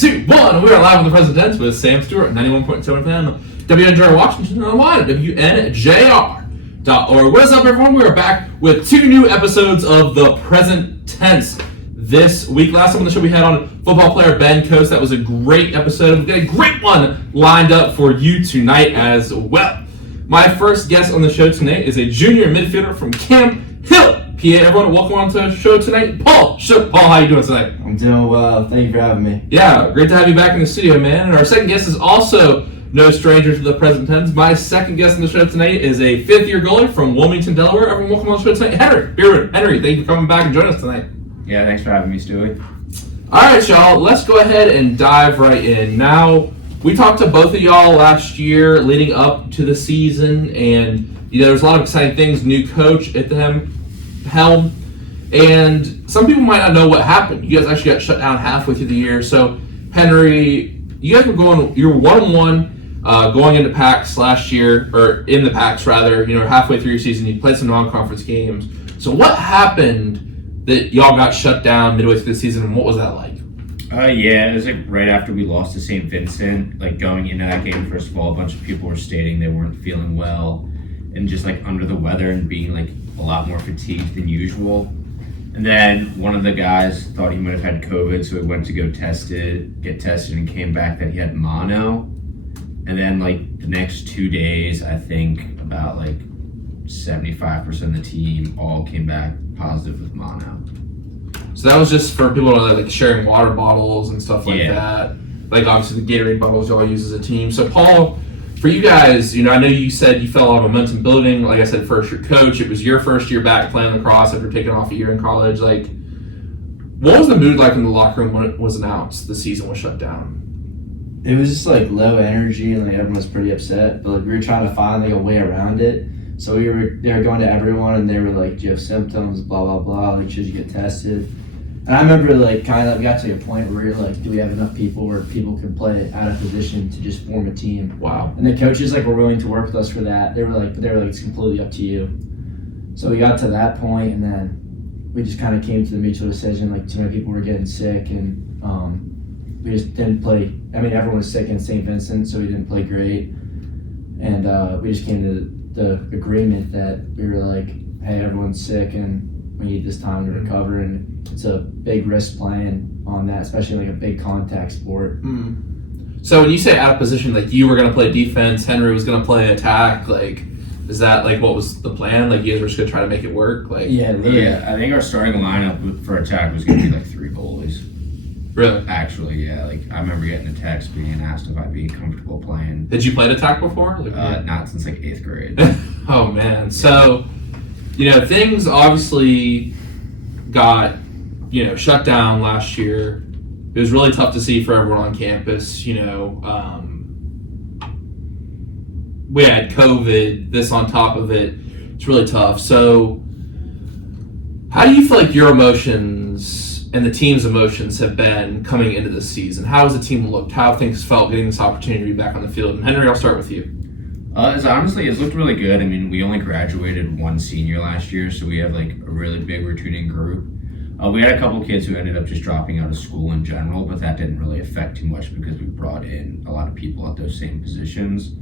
2, 1. We are live on the present tense with Sam Stewart, 91.7 FM, WNJR Washington, online at WNJR.org. What is up, everyone? We are back with 2 new episodes of the present tense this week. Last time on the show, we had on football player Ben Coast. That was a great episode. We've got a great one lined up for you tonight as well. My first guest on the show tonight is a junior midfielder from Camp Hill, PA. Everyone, welcome on to the show tonight, Paul. Paul, how you doing tonight? I'm doing well. Thank you for having me. Yeah, great to have you back in the studio, man. And our second guest is also no stranger to the present tense. My second guest on the show tonight is a fifth-year goalie from Wilmington, Delaware. Everyone, welcome on the show tonight, Henry Beardwood. Henry, thank you for coming back and joining us tonight. Yeah, thanks for having me, Stewie. All right, y'all, let's go ahead and dive right in. Now, we talked to both of y'all last year leading up to the season, and there's a lot of exciting things. New coach at the helm, and some people might not know what happened. You guys actually got shut down halfway through the year. So, Henry, you guys were 1-1 going into PAX last year, or in the PAX rather. Halfway through your season, you played some non-conference games. So, what happened that y'all got shut down midway through the season, and what was that like? Yeah, it was right after we lost to St. Vincent. Going into that game, first of all, a bunch of people were stating they weren't feeling well and just under the weather and being a lot more fatigued than usual. And then one of the guys thought he might have had COVID, so he went to get tested, and came back that he had mono. And then the next 2 days, I think about 75% of the team all came back positive with mono. So that was just for people sharing water bottles and stuff like that. Obviously the Gatorade bottles y'all use as a team. So Paul, for you guys, I know you said you felt a lot of momentum building. Like I said, first year coach, it was your first year back playing lacrosse after taking off a year in college. What was the mood like in the locker room when it was announced the season was shut down? It was just low energy and everyone was pretty upset, but we were trying to find a way around it. So they were going to everyone and they were do you have symptoms, blah blah blah, should you get tested? And I remember we got to a point where we were do we have enough people where people can play out of position to just form a team? Wow. And the coaches were willing to work with us for that. They were it's completely up to you. So we got to that point and then we just kind of came to the mutual decision, too many people were getting sick and we just didn't play. I mean, everyone was sick in St. Vincent, so we didn't play great. And we just came to the agreement that we were hey, everyone's sick and we need this time to recover, and it's a big risk playing on that, especially a big contact sport. So when you say out of position, you were going to play defense, Henry was going to play attack, is that what was the plan? You guys were just going to try to make it work? Yeah, I think our starting lineup for attack was going to be 3 goalies. Really? Actually, yeah. I remember getting a text being asked if I'd be comfortable playing. Did you play attack before? Not since 8th grade. Oh man. So, things obviously got, shut down last year. It was really tough to see for everyone on campus. We had COVID, this on top of it. It's really tough. So, how do you feel your emotions and the team's emotions have been coming into this season? How has the team looked? How have things felt getting this opportunity to be back on the field? And Henry, I'll start with you. It's looked really good. I mean, we only graduated 1 senior last year, so we have a really big returning group. We had a couple kids who ended up just dropping out of school in general, but that didn't really affect too much because we brought in a lot of people at those same positions.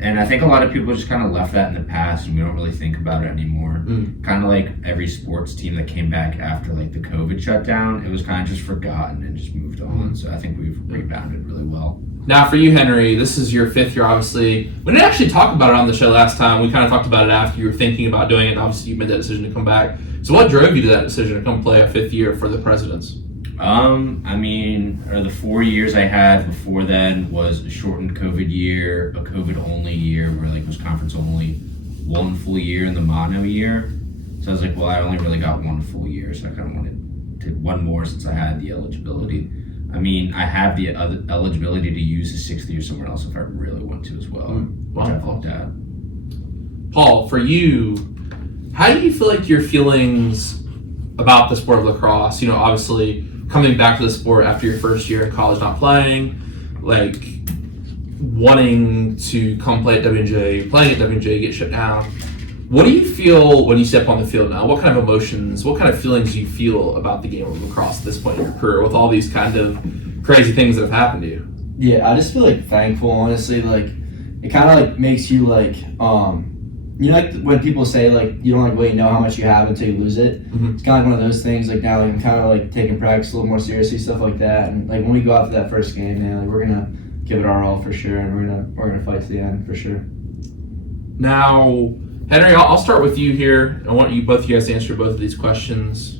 And I think a lot of people just kind of left that in the past and we don't really think about it anymore. Kind of every sports team that came back after the COVID shutdown, it was kind of just forgotten and just moved on. So I think we've rebounded really well. Now for you, Henry, this is your 5th year, obviously. We didn't actually talk about it on the show last time. We kind of talked about it after you were thinking about doing it, and obviously you made that decision to come back. So what drove you to that decision to come play a 5th year for the Presidents? The 4 years I had before then was a shortened COVID year, a COVID-only year where it was conference only, 1 full year in the mono year. So I was well, I only really got 1 full year, so I kind of wanted to 1 more since I had the eligibility. I have the eligibility to use a 6th year somewhere else if I really want to as well, which I've looked at. Paul, for you, how do you feel your feelings about the sport of lacrosse? Obviously coming back to the sport after your first year in college not playing, wanting to come play at WNJ, playing at WNJ, get shut down. What do you feel when you step on the field now? What kind of emotions, what kind of feelings do you feel about the game of lacrosse at this point in your career with all these kind of crazy things that have happened to you. Yeah, I just feel like thankful, honestly. Like, it kind of like makes you like, like when people say like you don't like really know how much you have until you lose it. Mhm. It's kind of like one of those things. Like now, like, I'm kind of like taking practice a little more seriously, stuff like that. And like when we go out for that first game, man, like we're gonna give it our all for sure, and we're gonna fight to the end for sure. Now, Henry, I'll start with you here. I want you both of you guys to answer both of these questions.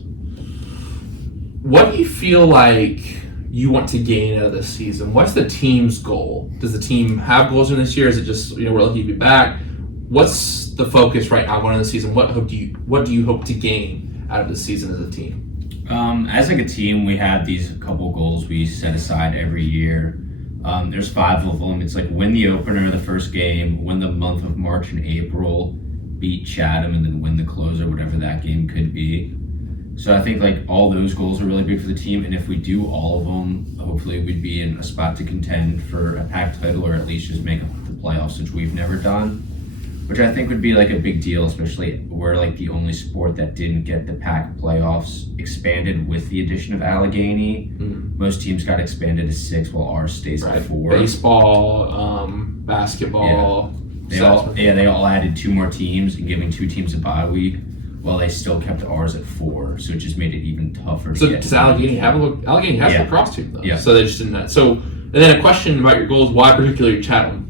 What do you feel like you want to gain out of this season? What's the team's goal? Does the team have goals in this year? Is it just we're lucky to be back? What's the focus right now going into the season? What do you hope to gain out of this season as a team? As like a team, we have these couple goals we set aside every year. There's 5 of them. It's like win the opener, the first game, win the month of March and April, beat Chatham, and then win the closer, whatever that game could be. So I think like all those goals are really big for the team, and if we do all of them, hopefully we'd be in a spot to contend for a PAC title or at least just make the playoffs, which we've never done. Which I think would be like a big deal, especially we're like the only sport that didn't get the PAC playoffs expanded with the addition of Allegheny. Mm-hmm. Most teams got expanded to 6, while ours stays at 4. Baseball, basketball. Yeah. They all added 2 more teams and giving 2 teams a bye week, while they still kept ours at 4. So it just made it even tougher. So does Allegheny have Allegheny has a lacrosse team though? Yeah. So they just didn't that. So and then a question about your goals. Why particularly Chatham?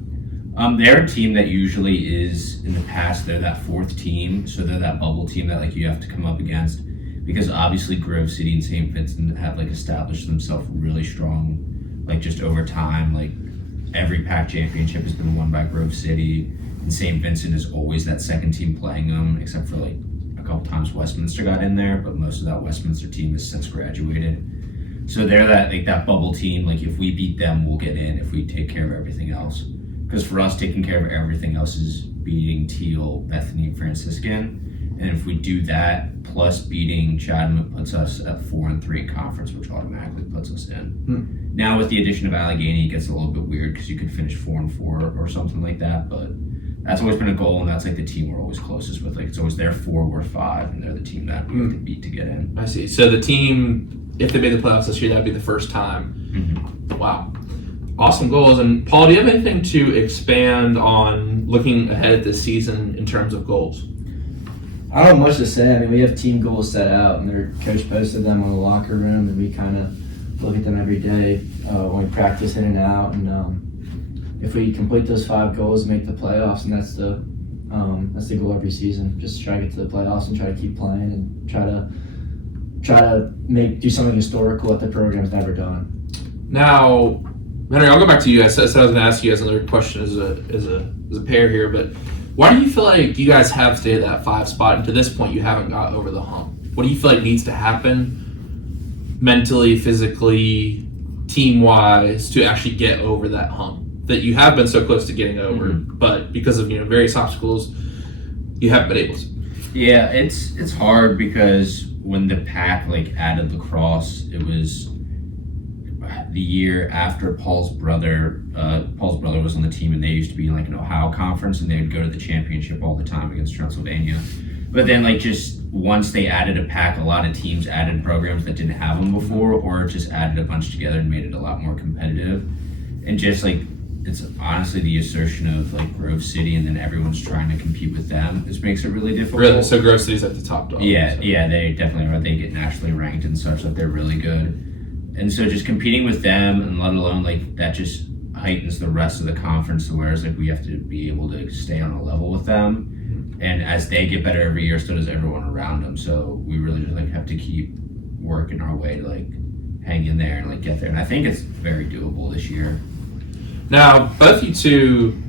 They're a team that usually is, in the past, they're that 4th team, so they're that bubble team that like you have to come up against, because obviously Grove City and St. Vincent have like established themselves really strong, like just over time. Like every PAC championship has been won by Grove City, and St. Vincent is always that 2nd team playing them, except for like a couple times Westminster got in there, but most of that Westminster team has since graduated. So they're that bubble team. Like if we beat them, we'll get in if we take care of everything else. Because for us, taking care of everything else is beating Teal, Bethany, and Franciscan. And if we do that, plus beating Chatham, it puts us at 4-3 in conference, which automatically puts us in. Now with the addition of Allegheny, it gets a little bit weird because you could finish 4-4 or something like that. But that's always been a goal, and that's like the team we're always closest with. Like it's always their 4, we're 5, and they're the team that we have to beat to get in. I see. So the team, if they made the playoffs this year, that'd be the first time. Mm-hmm. Wow. Awesome goals. And Paul, do you have anything to expand on looking ahead at this season in terms of goals? I don't have much to say. I mean, we have team goals set out, and their coach posted them on the locker room, and we kind of look at them every day when we practice in and out. And if we complete those 5 goals and make the playoffs, and that's the goal every season. Just try to get to the playoffs and try to keep playing and try to do something historical that the program's never done. Now, Henry, I'll go back to you. I said I was going to ask you guys another question as a pair here, but why do you feel like you guys have stayed at that 5 spot, and to this point you haven't got over the hump? What do you feel like needs to happen mentally, physically, team-wise to actually get over that hump that you have been so close to getting over, but because of various obstacles, you haven't been able to? Yeah, it's hard because when the PAC like added lacrosse, it was the year after Paul's brother was on the team, and they used to be in like an Ohio conference, and they would go to the championship all the time against Transylvania. But then like just once they added a PAC, a lot of teams added programs that didn't have them before, or just added a bunch together and made it a lot more competitive. And just like it's honestly the assertion of like Grove City, and then everyone's trying to compete with them. This makes it really difficult. Really? So Grove City's at the top dog. Yeah, they definitely are. They get nationally ranked and such, like they're really good. And so just competing with them, and let alone like that, just heightens the rest of the conference, whereas like we have to be able to stay on a level with them. And as they get better every year, so does everyone around them. So we really just like have to keep working our way to like hang in there and like get there. And I think it's very doable this year. Now, both you two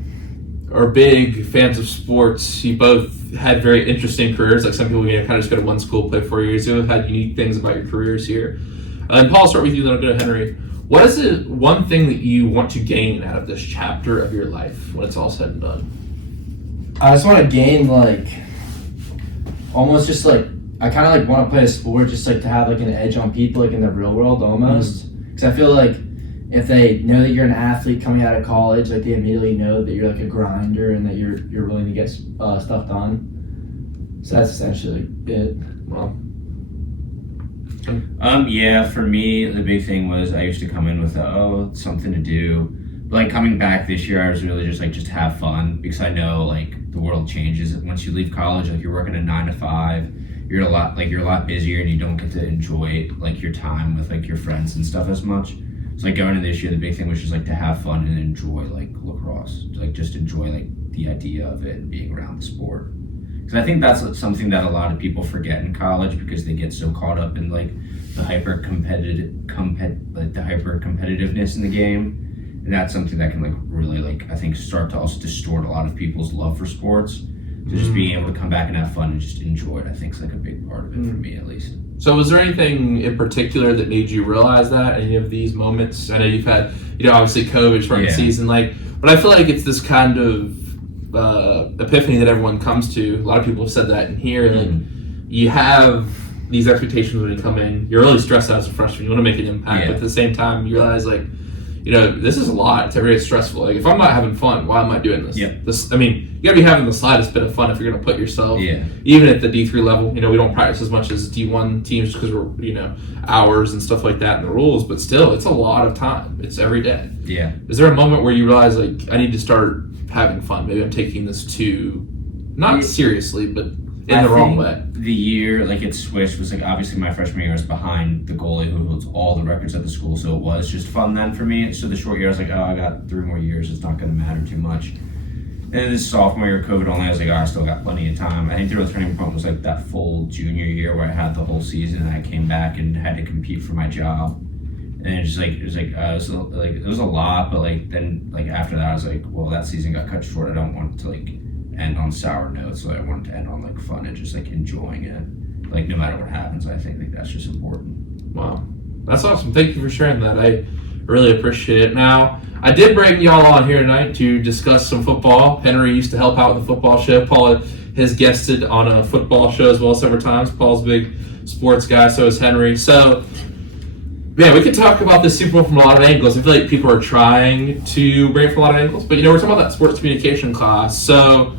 are big fans of sports. You both had very interesting careers. Like some people, kind of just go to one school, play 4 years. You both had unique things about your careers here. And Paul, I'll start with you, then I'll go to Henry. What is it, one thing that you want to gain out of this chapter of your life when it's all said and done? I just want to gain, like, almost just, like, I kind of, like, want to play a sport just, like, to have, like, an edge on people, like, in the real world, almost. Because I feel like if they know that you're an athlete coming out of college, like, they immediately know that you're, like, a grinder and that you're willing to get stuff done. So that's essentially it. Well, Yeah, for me, the big thing was I used to come in with, something to do. But, like, coming back this year, I was really just have fun because I know, like, the world changes. Once you leave college, like, you're working a 9 to 5. You're a lot busier and you don't get to enjoy, like, your time with, like, your friends and stuff as much. So, like, going into this year, the big thing was just, like, to have fun and enjoy, like, lacrosse. Like, just enjoy, like, the idea of it and being around the sport. Because I think that's something that a lot of people forget in college because they get so caught up in like the hyper competitiveness in the game, and that's something that can like really like I think start to also distort a lot of people's love for sports. So just being able to come back and have fun and just enjoy it, I think is like a big part of it for me at least. So was there anything in particular that made you realize that? Any of these moments? I know you've had, obviously COVID during the season, but I feel like it's this kind of epiphany that everyone comes to. A lot of people have said that in here. Like you have these expectations when you come in. You're really stressed out as a freshman. You want to make an impact, but at the same time, you realize like, this is a lot. It's very stressful. Like if I'm not having fun, why am I doing this? I mean, you gotta be having the slightest bit of fun if you're gonna put yourself. Even at the D3 level, we don't practice as much as D1 teams because we're hours and stuff like that and the rules. But still, it's a lot of time. It's every day. Is there a moment where you realize like I need to start having fun? Maybe I'm taking this too not seriously, but in the wrong way. The year like it switched was like obviously my freshman year was behind the goalie who holds all the records at the school, so it was just fun then for me. So the short year I was like, I got 3 more years, it's not going to matter too much. And then this sophomore year, COVID only, I was like, I still got plenty of time. I think the real turning point was like that full junior year where I had the whole season and I came back and had to compete for my job. And it was a lot, but like then like after that I was like, well, that season got cut short. I don't want to like end on sour notes, so I wanted to end on like fun and just like enjoying it. Like no matter what happens, I think like that's just important. Wow, that's awesome. Thank you for sharing that. I really appreciate it. Now, I did bring y'all on here tonight to discuss some football. Henry used to help out with the football show. Paul has guested on a football show as well several times. Paul's a big sports guy, so is Henry. So yeah, we could talk about this Super Bowl from a lot of angles. I feel like people are trying to bring it from a lot of angles, but we're talking about that sports communication class. So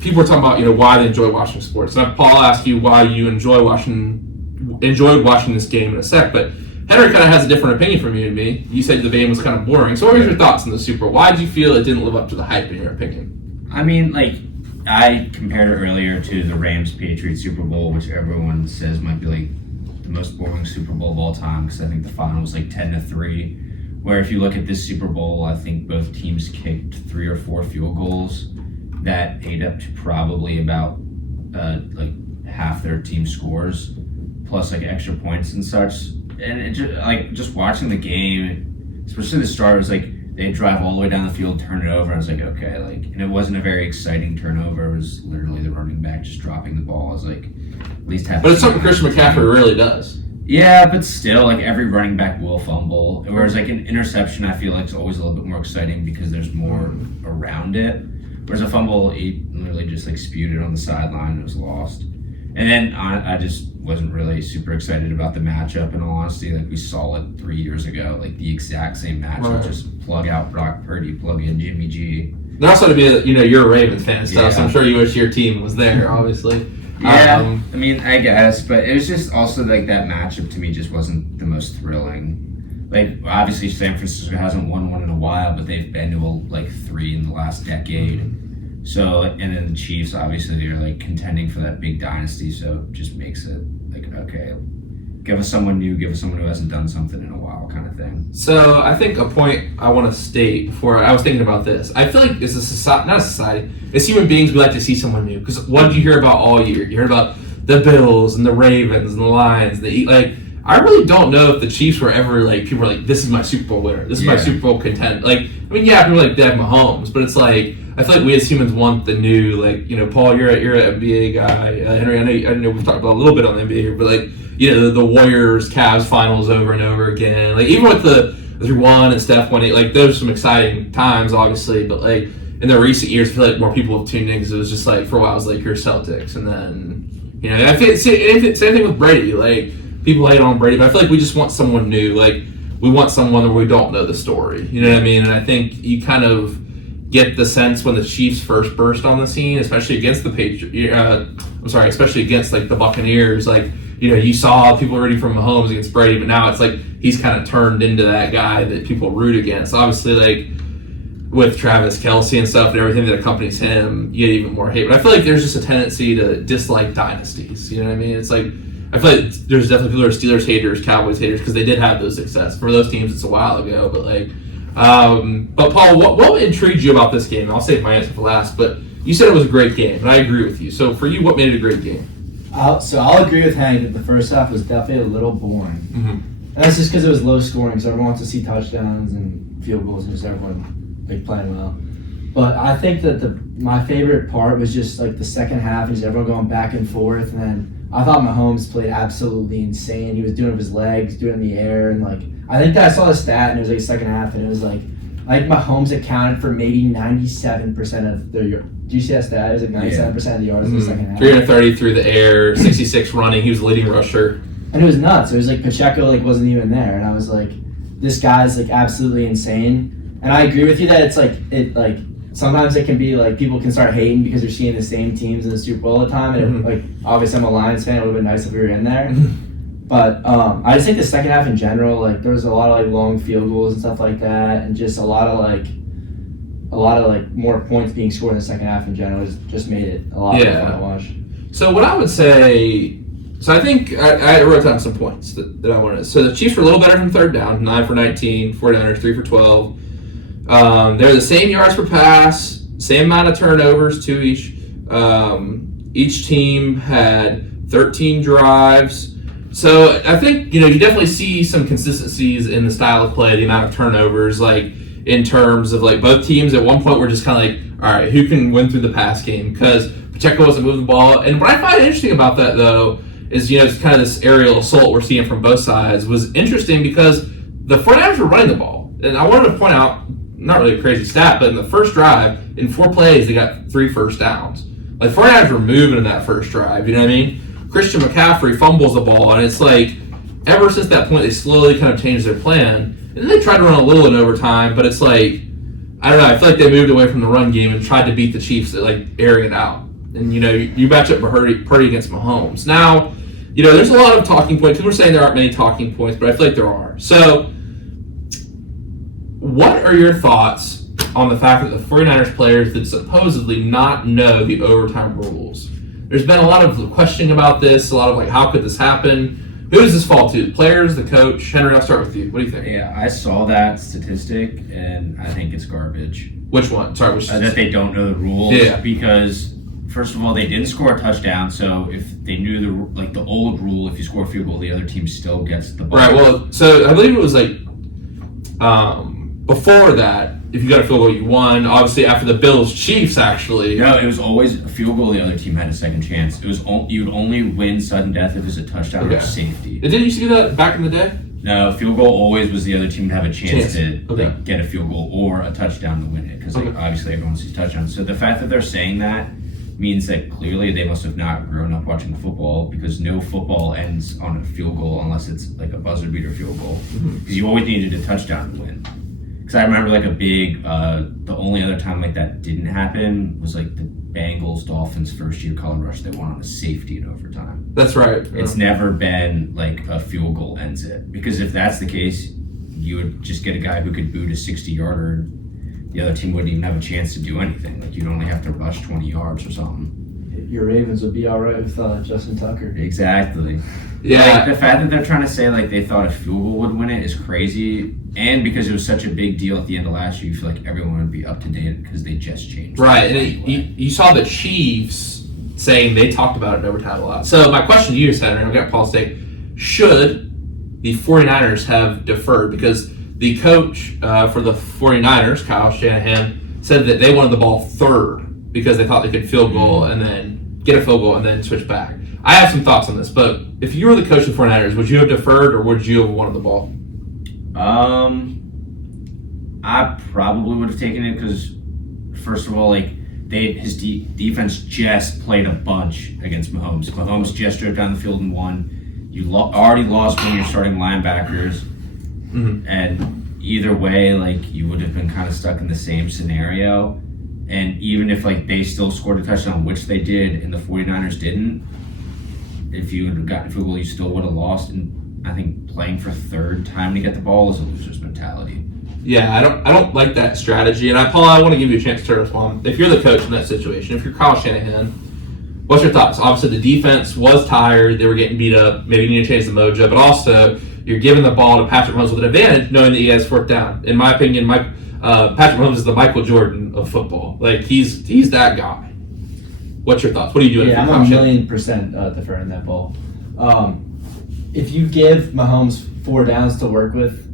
people are talking about why they enjoy watching sports. And Paul asked you why you enjoyed watching this game in a sec, but Henry kind of has a different opinion from you and me. You said the game was kind of boring. So what were your thoughts on the Super Bowl? Why did you feel it didn't live up to the hype in your opinion? I mean, like I compared it earlier to the Rams-Patriots Super Bowl, which everyone says might be like the most boring Super Bowl of all time because I think the final was like 10-3. Where if you look at this Super Bowl, I think both teams kicked 3 or 4 field goals that ate up to probably about like half their team scores, plus like extra points and such. And it just watching the game, especially the start, was like they drive all the way down the field, turn it over, and I was like, okay, like, and it wasn't a very exciting turnover. It was literally the running back just dropping the ball. I was like, at least have. But it's something Christian McCaffrey really does. Yeah, but still, like every running back will fumble. Whereas like an interception, I feel like is always a little bit more exciting because there's more around it. Whereas a fumble, he literally just like spewed it on the sideline and it was lost. And then I just wasn't really super excited about the matchup, in all honesty. Like we saw it 3 years ago, like the exact same matchup. Right. Just plug out Brock Purdy, plug in Jimmy G. There also to be you're a Ravens fan and stuff, so I'm sure you wish your team was there, obviously. Yeah, I mean, I guess, but it was just also like that matchup to me just wasn't the most thrilling. Like obviously San Francisco hasn't won one in a while, but they've been to like 3 in the last decade. So, and then the Chiefs, obviously, they're like contending for that big dynasty, so it just makes it like, okay, give us someone new, give us someone who hasn't done something in a while kind of thing. So, I think a point I want to state before I was thinking about this, I feel like it's a society, not a society, as human beings, we like to see someone new. Because what did you hear about all year? You heard about the Bills and the Ravens and the Lions. I really don't know if the Chiefs were ever like, people were like, this is my Super Bowl winner. This is my Super Bowl contender. Like, I mean, yeah, people are like, they have Mahomes, but it's like, I feel like we as humans want the new, like, Paul, you're an NBA guy. Henry, I know we've talked about a little bit on the NBA here, but like, the Warriors, Cavs finals over and over again. Like, even with the 3-1 and Steph winning, like, those are some exciting times, obviously, but like, in the recent years, I feel like more people have tuned in because it was just like, for a while, it was Lakers, Celtics, and then, I feel same thing with Brady. Like, people hate on Brady, but I feel like we just want someone new. Like, we want someone where we don't know the story. You know what I mean? And I think you kind of get the sense when the Chiefs first burst on the scene, especially against the especially against like the Buccaneers. Like you saw people rooting for Mahomes against Brady, but now it's like he's kind of turned into that guy that people root against. Obviously, like with Travis Kelce and stuff and everything that accompanies him, you get even more hate. But I feel like there's just a tendency to dislike dynasties. You know what I mean? It's like I feel like there's definitely people who are Steelers haters, Cowboys haters, because they did have those success. For those teams, it's a while ago, but like. But Paul, what intrigued you about this game? I'll save my answer for last, but you said it was a great game, and I agree with you. So for you, what made it a great game? I'll agree with Hank that the first half was definitely a little boring. Mm-hmm. And that's just because it was low scoring, so everyone wants to see touchdowns and field goals and just everyone like playing well. But I think that my favorite part was just like the second half and just everyone going back and forth. And then I thought Mahomes played absolutely insane. He was doing it with his legs, doing it in the air, and like I think that I saw the stat and it was like second half and it was like Mahomes accounted for maybe 97% of the yards. Do you see that stat? It was like 97% of the yards in the second half. 330 through the air, 66 running. He was the leading rusher. And it was nuts. It was like Pacheco like wasn't even there, and I was like, this guy's like absolutely insane. And I agree with you that it's like sometimes it can be like people can start hating because they're seeing the same teams in the Super Bowl all the time. And like obviously I'm a Lions fan. It would have been nice if we were in there. But I just think the second half in general, like there was a lot of like long field goals and stuff like that, and just a lot of more points being scored in the second half in general just made it a lot more fun to watch. So what I would say, I think I wrote down some points that I wanted. So the Chiefs were a little better from third down, 9 for 19, 49ers 3 for 12. They're the same yards per pass, same amount of turnovers to each. Each team had 13 drives. So I think, you definitely see some consistencies in the style of play, the amount of turnovers, like in terms of like both teams at one point were just kind of like, all right, who can win through the pass game? Because Pacheco wasn't moving the ball. And what I find interesting about that, though, is, it's kind of this aerial assault we're seeing from both sides was interesting because the 49ers were running the ball. And I wanted to point out, not really a crazy stat, but in the first drive, in 4 plays, they got 3 first downs. Like, 49ers were moving in that first drive, you know what I mean? Christian McCaffrey fumbles the ball, and it's like, ever since that point, they slowly kind of changed their plan. And then they tried to run a little in overtime, but it's like, I don't know, I feel like they moved away from the run game and tried to beat the Chiefs at, like, airing it out. And, you match up Purdy against Mahomes. Now, there's a lot of talking points. People are saying there aren't many talking points, but I feel like there are. So, what are your thoughts on the fact that the 49ers players did supposedly not know the overtime rules? There's been a lot of questioning about this, a lot of like, how could this happen? Who does this fall to? The players, the coach? Henry, I'll start with you. What do you think? Yeah, I saw that statistic, and I think it's garbage. Which one? Sorry, which that they don't know the rules. Yeah. Because, first of all, they didn't score a touchdown, so if they knew the old rule, if you score a field goal, the other team still gets the ball. Right, well, so I believe it was like, before that, if you got a field goal, you won. Obviously, after the Bills-Chiefs, actually. No, it was always a field goal. The other team had a second chance. It was you would only win sudden death if it was a touchdown or safety. Didn't you see that back in the day? No, field goal always was the other team to have a chance to Okay. get a field goal or a touchdown to win it. Because obviously everyone sees touchdowns. So the fact that they're saying that means that clearly they must have not grown up watching football, because no football ends on a field goal unless it's like a buzzer beater field goal. Because you always needed a touchdown to win. Because I remember like a big, the only other time like that didn't happen was like the Bengals-Dolphins first year color rush. They won on a safety in overtime. That's right. It's never been like a field goal ends it. Because if that's the case, you would just get a guy who could boot a 60-yarder and the other team wouldn't even have a chance to do anything. Like you'd only have to rush 20 yards or something. Your Ravens would be all right with Justin Tucker. Exactly. Yeah. Like, the fact that they're trying to say like they thought a field goal would win it is crazy. And because it was such a big deal at the end of last year, you feel like everyone would be up to date because they just changed. Right, and you saw the Chiefs saying they talked about it in overtime a lot. So my question to you is, Henry, I've got Paul's take. Should the 49ers have deferred? Because the coach for the 49ers, Kyle Shanahan, said that they wanted the ball third because they thought they could field goal and then get a field goal and then switch back. I have some thoughts on this, but if you were the coach of the 49ers, would you have deferred or would you have wanted the ball? I probably would have taken it because, first of all, like his defense just played a bunch against Mahomes. Mahomes just drove down the field and won. You already lost one of your starting linebackers, and either way, like you would have been kind of stuck in the same scenario. And even if like they still scored a touchdown, which they did, and the 49ers didn't, if you had gotten a field goal, you still would have lost. And I think playing for third time to get the ball is a loser's mentality. Yeah, I don't like that strategy. And Paul, I want to give you a chance to respond. If you're the coach in that situation, if you're Kyle Shanahan, what's your thoughts? Obviously, the defense was tired. They were getting beat up. Maybe you need to change the mojo. But also, you're giving the ball to Patrick Mahomes with an advantage, knowing that he has fourth down. In my opinion, Patrick Mahomes is the Michael Jordan of football. Like, he's that guy. What's your thoughts? What are you doing? Yeah, I'm 1,000,000% deferring that ball. If you give Mahomes 4 downs to work with,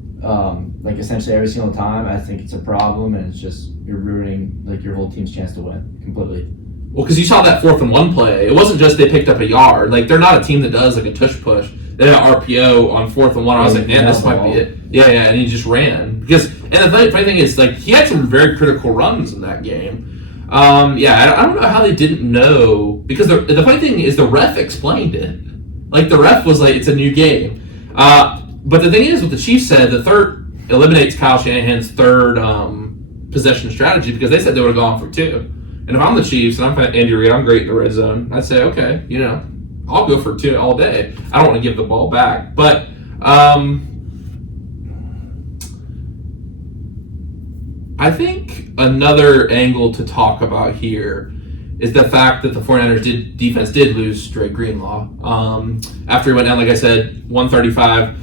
like essentially every single time, I think it's a problem, and it's just you're ruining like your whole team's chance to win completely. Well, because you saw that 4th and 1 play. It wasn't just they picked up a yard. Like, they're not a team that does like a tush push. They had an RPO on 4th and 1. I was like, man, this might be it. Yeah, and he just ran. And the funny thing is, like, he had some very critical runs in that game. I don't know how they didn't know, because the funny thing is the ref explained it. Like, the ref was like, it's a new game. But the thing is, what the Chiefs said, the third eliminates Kyle Shanahan's third possession strategy, because they said they would have gone for 2. And if I'm the Chiefs and I'm Andy Reid, I'm great in the red zone, I'd say, okay, I'll go for 2 all day. I don't want to give the ball back. But I think another angle to talk about here is the fact that the 49ers defense did lose Dre Greenlaw. After he went down, like I said, 135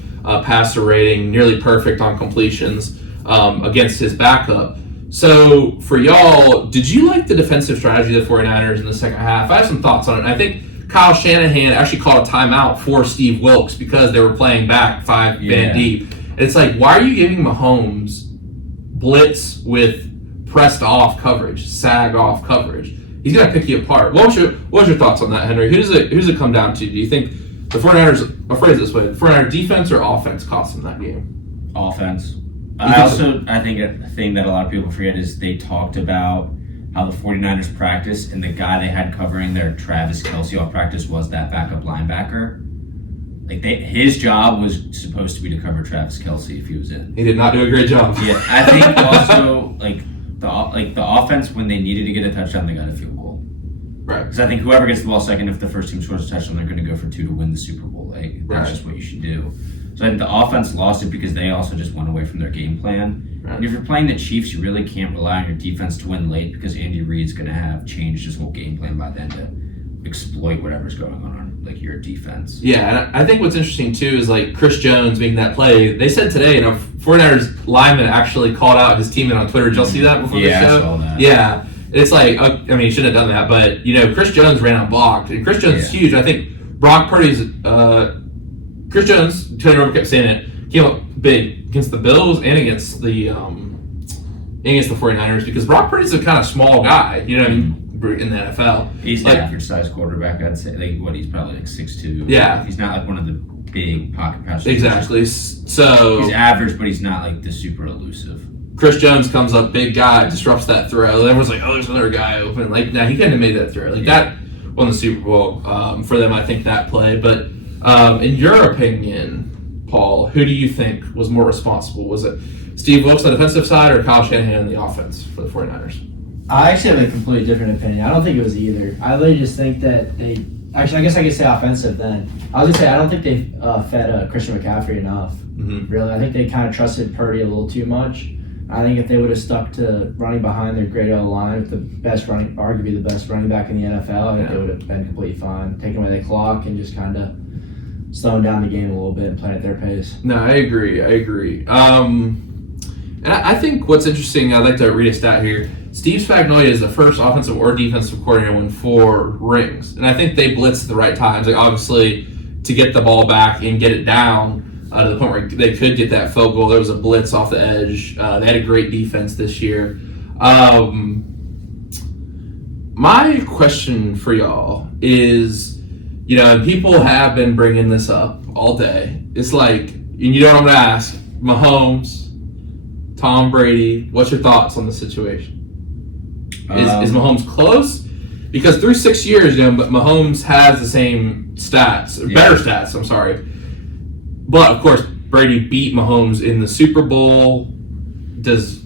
passer rating, nearly perfect on completions against his backup. So for y'all, did you like the defensive strategy of the 49ers in the second half? I have some thoughts on it. I think Kyle Shanahan actually called a timeout for Steve Wilkes because they were playing back 5 man deep. And it's like, why are you giving Mahomes blitz with pressed off coverage, sag off coverage? He's gonna pick you apart. What was your thoughts on that, Henry? Who does it come down to? Do you think the 49ers, I'll phrase it this way, the 49ers defense or offense cost them that game? Offense. I think a thing that a lot of people forget is they talked about how the 49ers practice, and the guy they had covering their Travis Kelce all practice was that backup linebacker. Like, his job was supposed to be to cover Travis Kelce if he was in. He did not do a great job. Yeah, I think also the offense, when they needed to get a touchdown, they got a field goal. Right. Because I think whoever gets the ball second, if the first team scores a touchdown, they're going to go for 2 to win the Super Bowl. Like, that's just what you should do. So I think the offense lost it because they also just went away from their game plan. Right. And if you're playing the Chiefs, you really can't rely on your defense to win late, because Andy Reid's going to have changed his whole game plan by then to exploit whatever's going on like your defense. Yeah, and I think what's interesting too is like Chris Jones making that play. They said today, 49ers lineman actually called out his teammate on Twitter. Did y'all see that before the show? I saw that. Yeah. It's like, he shouldn't have done that, but, Chris Jones ran unblocked. And Chris Jones is huge. I think Brock Purdy's, Chris Jones, Tony Romo kept saying it, came up big against the Bills and against the 49ers, because Brock Purdy's a kind of small guy, in the NFL. He's an average size quarterback, I'd say. He's probably like 6'2". Yeah. He's not like one of the big pocket passers. Exactly. So he's average, but he's not like the super elusive. Chris Jones comes up, big guy, disrupts that throw. Everyone's like, oh, there's another guy open. Like, nah, he couldn't have made that throw. That won the Super Bowl for them, I think, that play. But in your opinion, Paul, who do you think was more responsible? Was it Steve Wilkes on the defensive side or Kyle Shanahan on the offense for the 49ers? I actually have a completely different opinion. I don't think it was either. I really just think that they... Actually, I guess I could say offensive then. I was going to say, I don't think they fed Christian McCaffrey enough, really. I think they kind of trusted Purdy a little too much. I think if they would have stuck to running behind their great O-line with arguably the best running back in the NFL, I think they would have been completely fine. Taking away the clock and just kind of slowing down the game a little bit and playing at their pace. No, I agree. And I think what's interesting, I'd like to read a stat here. Steve Spagnuolo is the first offensive or defensive coordinator to win 4 rings. And I think they blitzed at the right times. Like, obviously, to get the ball back and get it down to the point where they could get that field goal. There was a blitz off the edge. They had a great defense this year. My question for y'all is, and people have been bringing this up all day. It's like, and what I'm going to ask, Mahomes, Tom Brady, what's your thoughts on the situation? Is Mahomes close? Because through 6 years, but Mahomes has the same stats, better stats, I'm sorry. But, of course, Brady beat Mahomes in the Super Bowl. Does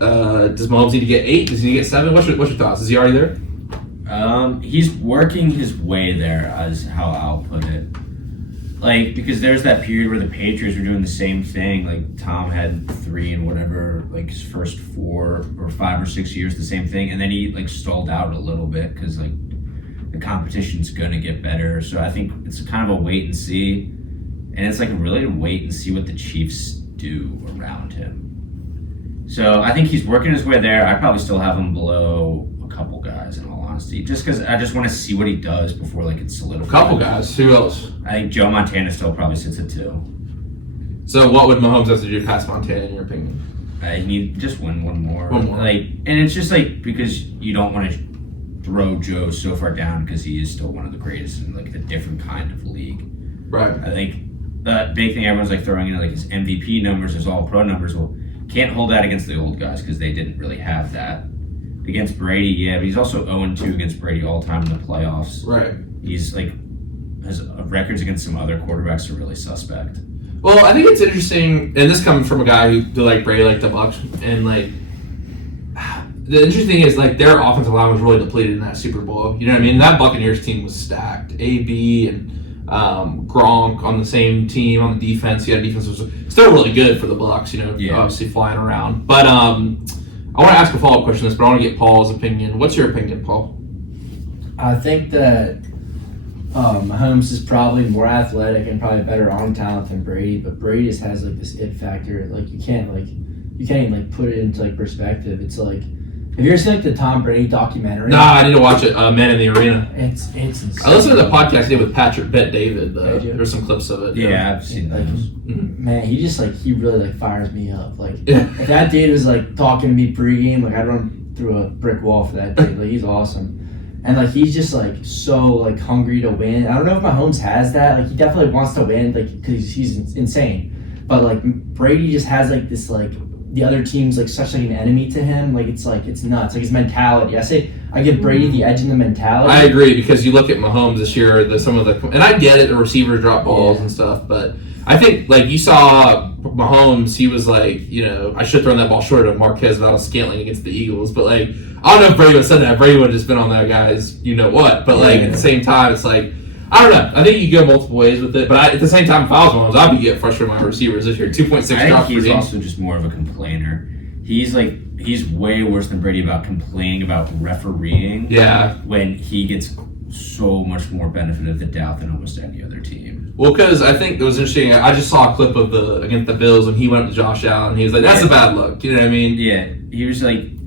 Mahomes need to get 8? Does he need to get 7? What's your thoughts? Is he already there? He's working his way there, as how I'll put it. Like, because there's that period where the Patriots were doing the same thing. Like, Tom had 3 and whatever, like his first 4 or 5 or 6 years, the same thing, and then he like stalled out a little bit because like the competition's gonna get better. So I think it's kind of a wait and see, and it's like really to wait and see what the Chiefs do around him. So I think he's working his way there. I probably still have him below a couple guys in all honesty, just because I just want to see what he does before like it's solidified. A couple guys. Who else? I think Joe Montana still probably sits at 2. So what would Mahomes have to do past Montana in your opinion? He need just win one more. One more. Like, and it's just like because you don't want to throw Joe so far down because he is still one of the greatest in like a different kind of league. Right. I think the big thing everyone's like throwing in like his MVP numbers, his All Pro numbers. Well, can't hold that against the old guys because they didn't really have that. Against Brady, yeah, but he's also 0-2 against Brady all time in the playoffs. Right. He's like his records against some other quarterbacks are really suspect. Well, I think it's interesting, and this comes from a guy who like Brady, like the Bucs, and like the interesting thing is like their offensive line was really depleted in that Super Bowl. You know what I mean? That Buccaneers team was stacked. AB and Gronk on the same team on the defense. Yeah, defense was still really good for the Bucs. You know, obviously flying around. But I want to ask a follow-up question on this, but I want to get Paul's opinion. What's your opinion, Paul? I think that Mahomes is probably more athletic and probably better arm talent than Brady, but Brady just has like this it factor. Like you can't even like put it into like perspective. It's like have you ever seen like the Tom Brady documentary? Nah, I need to watch it. Man in the Arena. It's insane. I listened to the podcast he did with Patrick Bet David. There's some clips of it. Yeah, I've seen like, those. Man, he just like he really like fires me up. Like if that dude was like talking to me pregame, like I'd run through a brick wall for that dude. Like he's awesome. And like he's just like so like hungry to win. I don't know if Mahomes has that. Like he definitely wants to win, like because he's insane. But like Brady just has like this like the other team's like such like an enemy to him. Like it's nuts. Like his mentality. I give Brady the edge in the mentality. I agree because you look at Mahomes this year. And I get it. The receivers drop balls and stuff, but I think like you saw Mahomes. He was like, you know, I should have thrown that ball short of Marquez Valdes-Scantling against the Eagles, but like. I don't know if Brady would have said that. Brady would have just been on that guy's you know what. But like at the same time, it's like I don't know. I think you go multiple ways with it. But at the same time, if I was Mahomes, I'd be getting frustrated with my receivers this year. 2.6 drops per game. I think he's also just more of a complainer. He's way worse than Brady about complaining about refereeing. Yeah. When he gets so much more benefit of the doubt than almost any other team. Well, because I think it was interesting. I just saw a clip of against the Bills when he went up to Josh Allen. He was like, "That's a bad look." You know what I mean? Yeah. He was like.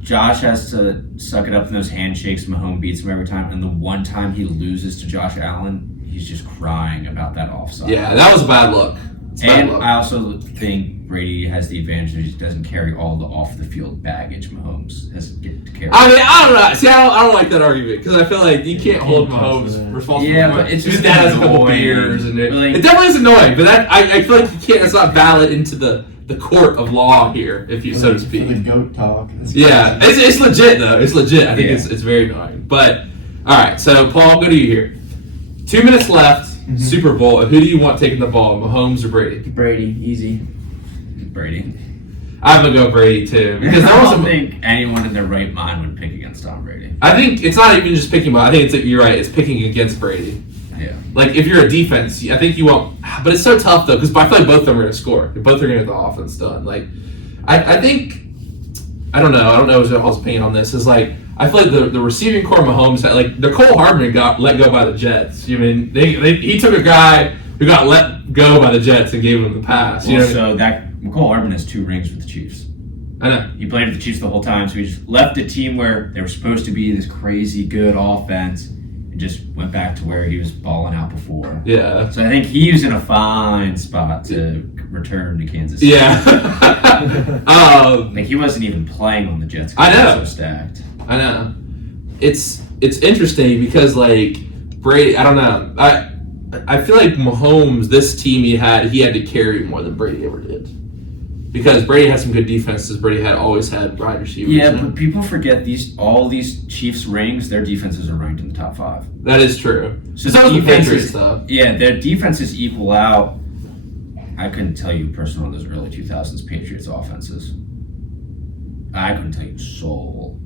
Josh has to suck it up in those handshakes. Mahomes beats him every time. And the one time he loses to Josh Allen, he's just crying about that offside. Yeah, that was a bad look. And I also think Brady has the advantage that he doesn't carry all the off-the-field baggage Mahomes has to carry. I mean, I don't know. See, I don't like that argument because I feel like you can't hold Mahomes responsible. Yeah, but it's just his dad has a couple beers. And it definitely is annoying, but I feel like you can't. It's not valid into the court of law here, if you so to speak. For the goat talk. Yeah, it's legit though. It's legit. I think it's very annoying. But all right, so Paul, go to you here. 2 minutes left. Mm-hmm. Super Bowl. Who do you want taking the ball, Mahomes or Brady? Brady, easy. Brady. I'm gonna go Brady too because I don't think anyone in their right mind would pick against Tom Brady. I think it's not even just picking, but I think you're right. It's picking against Brady. Yeah. Like if you're a defense, I think you won't. But it's so tough though because I feel like both of them are gonna score. Both are gonna get the offense done. Like I think I don't know. I don't know his opinion on this. Is like I feel like the receiving core of Mahomes had like Nicole Hardman got let go by the Jets. You mean he took a guy who got let go by the Jets and gave him the pass. You know so that Nicole Hardman has 2 rings with the Chiefs. I know. He played with the Chiefs the whole time, so he just left a team where they were supposed to be this crazy good offense and just went back to where he was balling out before. Yeah. So I think he was in a fine spot to return to Kansas City. Yeah. Like he wasn't even playing on the Jets. I know. He was so stacked. I know. It's interesting because like Brady, I don't know. I feel like Mahomes, this team he had to carry more than Brady ever did. Because Brady had some good defenses. Brady always had wide receivers. Yeah, but people forget all these Chiefs rings, their defenses are ranked in the top 5. That is true. So the Patriots stuff. Yeah, their defenses equal out. I couldn't tell you personally on those early 2000s Patriots offenses. I couldn't tell you soul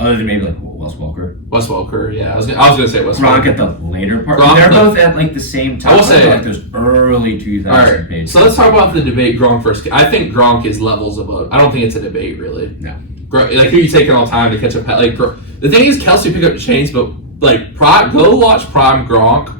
Other than maybe like Wes Welker. Wes Welker, yeah. I was gonna say Wes Gronk Welker. at the later part. Gronk, They're both at like the same time. I will say, like those early 2000s. All right, pages. so let's talk about the debate Gronk first. I think Gronk is levels above. I don't think it's a debate, really. No. Like, who you taking all time to catch up? Like, the thing is, Kelsey picked up the chains, but like, go watch Prime Gronk.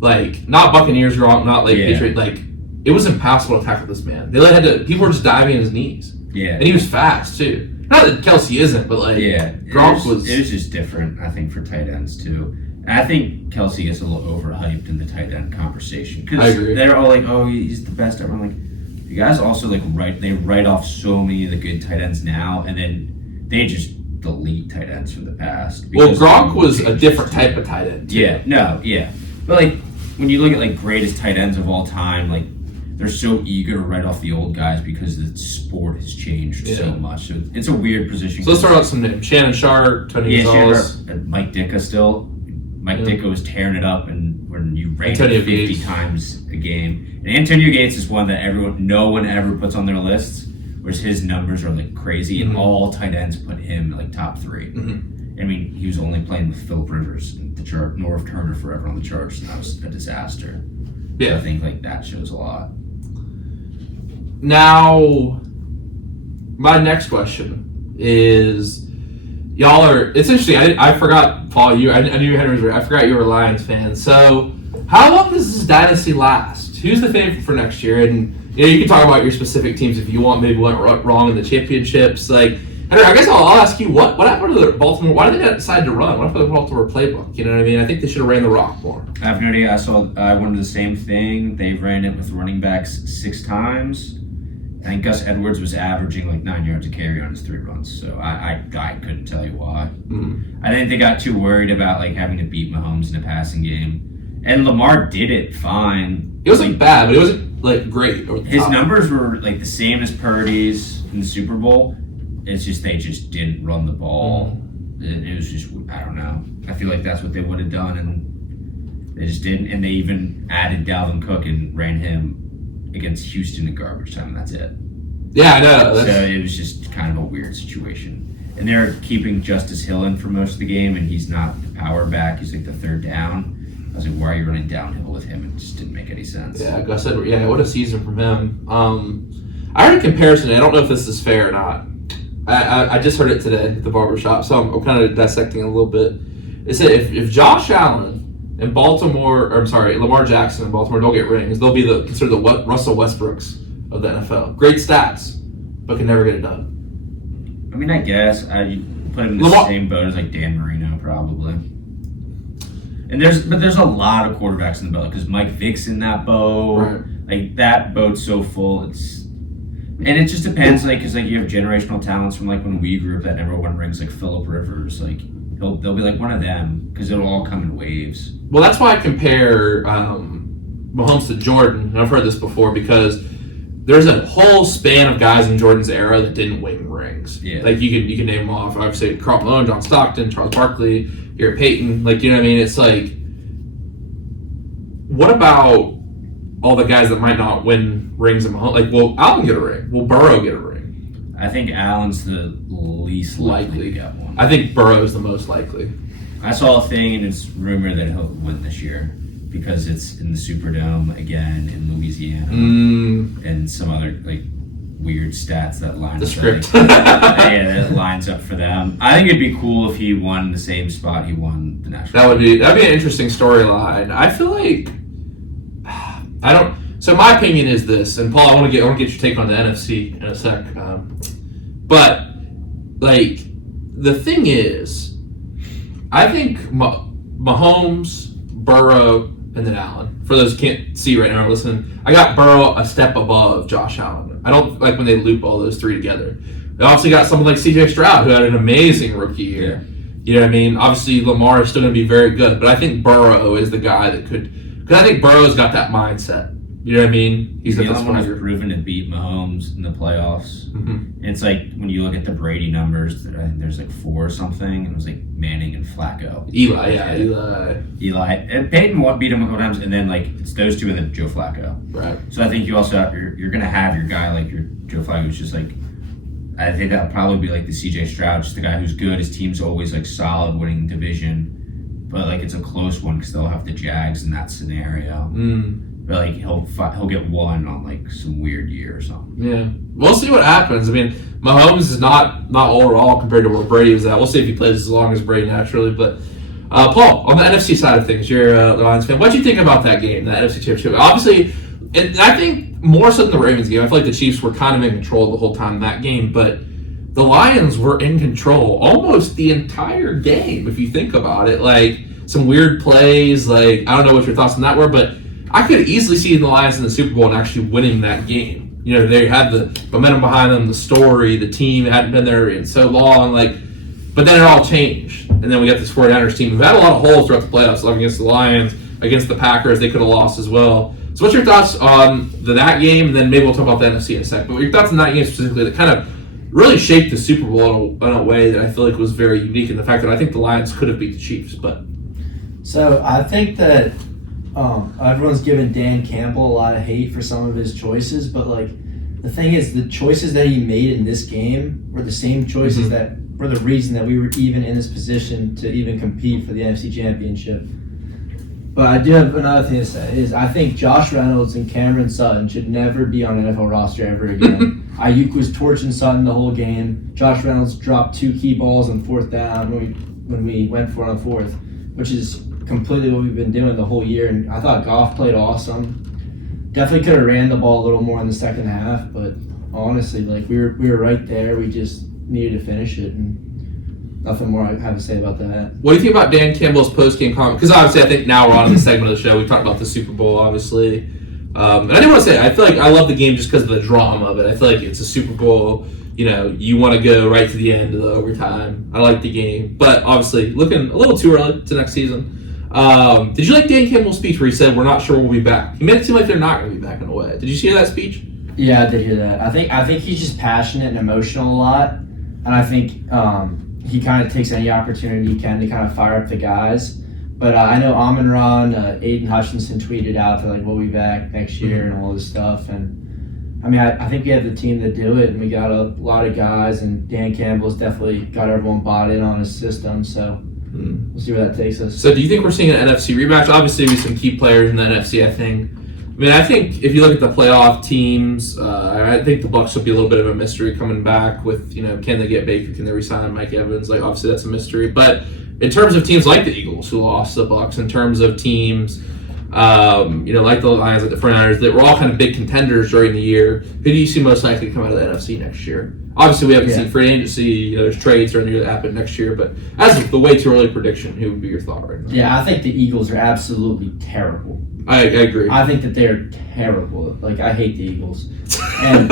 Like, not Buccaneers Gronk, not like Patriot. Like, it was impossible to tackle this man. They had to. People were just diving in his knees. Yeah. And he was fast too. Not that Kelsey isn't, but like, Gronk was. It was just different, I think, for tight ends too. And I think Kelsey gets a little overhyped in the tight end conversation I agree. They're all like, "Oh, he's the best ever." I'm like, you guys also like write off so many of the good tight ends now, and then they just delete tight ends from the past. Well, Gronk was a different type of tight end. Too. But like when you look at like greatest tight ends of all time, like they're so eager to write off the old guys because the sport has changed so much. So it's a weird position. So let's start out some names: Shannon Sharp, Tony Gonzalez, Mike Ditka still. Mike Ditka was tearing it up, and when you rank Antonio 50 Gates. times a game, and Antonio Gates is one that no one ever puts on their lists, whereas his numbers are like crazy, and all tight ends put him like top 3. Mm-hmm. I mean, he was only playing with Phillip Rivers and the Norv Turner forever on the Chargers, and that was a disaster. Yeah, so I think like that shows a lot. Now, my next question is, y'all are. It's interesting. I forgot, Paul. I knew Henry was right. I forgot you were a Lions fan. So, how long does this dynasty last? Who's the favorite for next year? And you can talk about your specific teams if you want. Maybe went wrong in the championships. Like, Henry, I guess I'll ask you what happened to Baltimore? Why did they decide to run? What happened to the Baltimore playbook? You know what I mean? I think they should have ran the rock more. I have no idea. I wondered the same thing. They ran it with running backs 6 times. I think Gus Edwards was averaging like 9 yards a carry on his 3 runs, so I couldn't tell you why. Mm-hmm. I think they got too worried about like having to beat Mahomes in a passing game, and Lamar did it fine. It wasn't bad, but it wasn't like great. His numbers were like the same as Purdy's in the Super Bowl. It's just they just didn't run the ball. It was just, I don't know. I feel like that's what they would have done, and they just didn't. And they even added Dalvin Cook and ran him against Houston in garbage time, and that's it. Yeah, I know. So it was just kind of a weird situation. And they're keeping Justice Hill in for most of the game, and he's not the power back. He's like the third down. I was like, why are you running downhill with him? It just didn't make any sense. Yeah, Gus Edwards. Yeah, what a season from him. I heard a comparison. I don't know if this is fair or not. I just heard it today at the barbershop, so I'm kind of dissecting it a little bit. It said if Josh Allen and Lamar Jackson and Baltimore don't get rings, they'll be considered the Russell Westbrooks of the NFL. Great stats, but can never get it done. I mean, I guess I put him in the same boat as like Dan Marino probably. And there's a lot of quarterbacks in the boat because Mike Vick's in that boat. Right. Like that boat's so full. And it just depends, like, because like you have generational talents from like when we grew up that never won rings, like Phillip Rivers, like they'll be like one of them because it'll all come in waves. Well, that's why I compare Mahomes to Jordan, and I've heard this before because there's a whole span of guys in Jordan's era that didn't win rings. Yeah. Like you can name them off. Obviously, Karl Malone, John Stockton, Charles Barkley, Gary Payton. Like, you know what I mean? It's like, what about all the guys that might not win rings in Mahomes? Like, will Allen get a ring? Will Burrow get a ring? I think Allen's the least likely to get one. I think Burrow's the most likely. I saw a thing, and it's rumored that he'll win this year because it's in the Superdome again in Louisiana and some other like weird stats that line the up. script. That lines up for them. I think it'd be cool if he won the same spot he won the national. That'd be an interesting storyline. I feel like So my opinion is this, and Paul, I want to get your take on the NFC in a sec. But like the thing is, I think Mahomes, Burrow, and then Allen. For those who can't see right now or listening, I got Burrow a step above Josh Allen. I don't like when they loop all those three together. They also got someone like C.J. Stroud, who had an amazing rookie year. Yeah. You know what I mean? Obviously, Lamar is still going to be very good, but I think Burrow is the guy that could. Because I think Burrow's got that mindset. You know what I mean? He's the only one who's proven to beat Mahomes in the playoffs. Mm-hmm. And it's like when you look at the Brady numbers, I think there's like 4 or something, and it was like Manning and Flacco. Eli. And Peyton beat him a couple times, and then like it's those two and then Joe Flacco. Right. So I think you also you're going to have your guy like your Joe Flacco who's just like I think that'll probably be like the CJ Stroud, just the guy who's good. His team's always like solid, winning division, but like it's a close one because they'll have the Jags in that scenario. But like he'll get one on like some weird year or something. Yeah, we'll see what happens. I mean, Mahomes is not old at all compared to where Brady was at. We'll see if he plays as long as Brady naturally. But Paul, on the NFC side of things, you're the Lions fan. What do you think about that game, the NFC Championship? Obviously, I think more so than the Ravens game. I feel like the Chiefs were kind of in control the whole time in that game, but the Lions were in control almost the entire game. If you think about it, like some weird plays. Like I don't know what your thoughts on that were, but I could easily see the Lions in the Super Bowl and actually winning that game. You know, they had the momentum behind them, the story, the team hadn't been there in so long, but then it all changed. And then we got this 49ers team who had a lot of holes throughout the playoffs, like against the Lions, against the Packers, they could have lost as well. So what's your thoughts on that game? And then maybe we'll talk about the NFC in a second. But your thoughts on that game specifically that kind of really shaped the Super Bowl in a way that I feel like was very unique, in the fact that I think the Lions could have beat the Chiefs. So I think that everyone's given Dan Campbell a lot of hate for some of his choices, but like the thing is, the choices that he made in this game were the same choices that were the reason that we were even in this position to even compete for the NFC Championship. But I do have another thing to say is I think Josh Reynolds and Cameron Sutton should never be on an NFL roster ever again. Ayuk was torching Sutton the whole game. Josh Reynolds dropped 2 key balls on 4th down when we went for it on 4th, which is completely what we've been doing the whole year. And I thought Goff played awesome. Definitely could have ran the ball a little more in the second half, but honestly, like we were right there. We just needed to finish it, and nothing more I have to say about that. What do you think about Dan Campbell's post-game comment? Because obviously I think now we're on to the segment of the show. We talked about the Super Bowl, obviously. And I didn't want to say, I feel like I love the game just because of the drama of it. I feel like it's a Super Bowl. You know, you want to go right to the end of the overtime. I like the game. But obviously, looking a little too early to next season. Did you like Dan Campbell's speech where he said, we're not sure we'll be back? He made it seem like they're not going to be back in a way. Did you hear that speech? Yeah, I did hear that. I think he's just passionate and emotional a lot. And I think he kind of takes any opportunity he can to kind of fire up the guys. But I know Amon-Ra, Aiden Hutchinson tweeted out that we'll be back next year and all this stuff. And I mean, I think we have the team to do it, and we got a lot of guys, and Dan Campbell's definitely got everyone bought in on his system. So we'll see where that takes us. So do you think we're seeing an NFC rematch? Obviously, with some key players in the NFC, I think. I mean, I think if you look at the playoff teams, I think the Bucs will be a little bit of a mystery coming back with, can they get Baker? Can they resign Mike Evans? Obviously, that's a mystery. But in terms of teams like the Eagles, who lost the Bucs, in terms of teams, like the Lions, like the 49ers, that were all kind of big contenders during the year, who do you see most likely to come out of the NFC next year? Obviously, we haven't seen free agency. There's trades or anything that happen next year. But as of the way too early prediction, who would be your thought right now? Yeah, I think the Eagles are absolutely terrible. I agree. I think that they're terrible. I hate the Eagles. And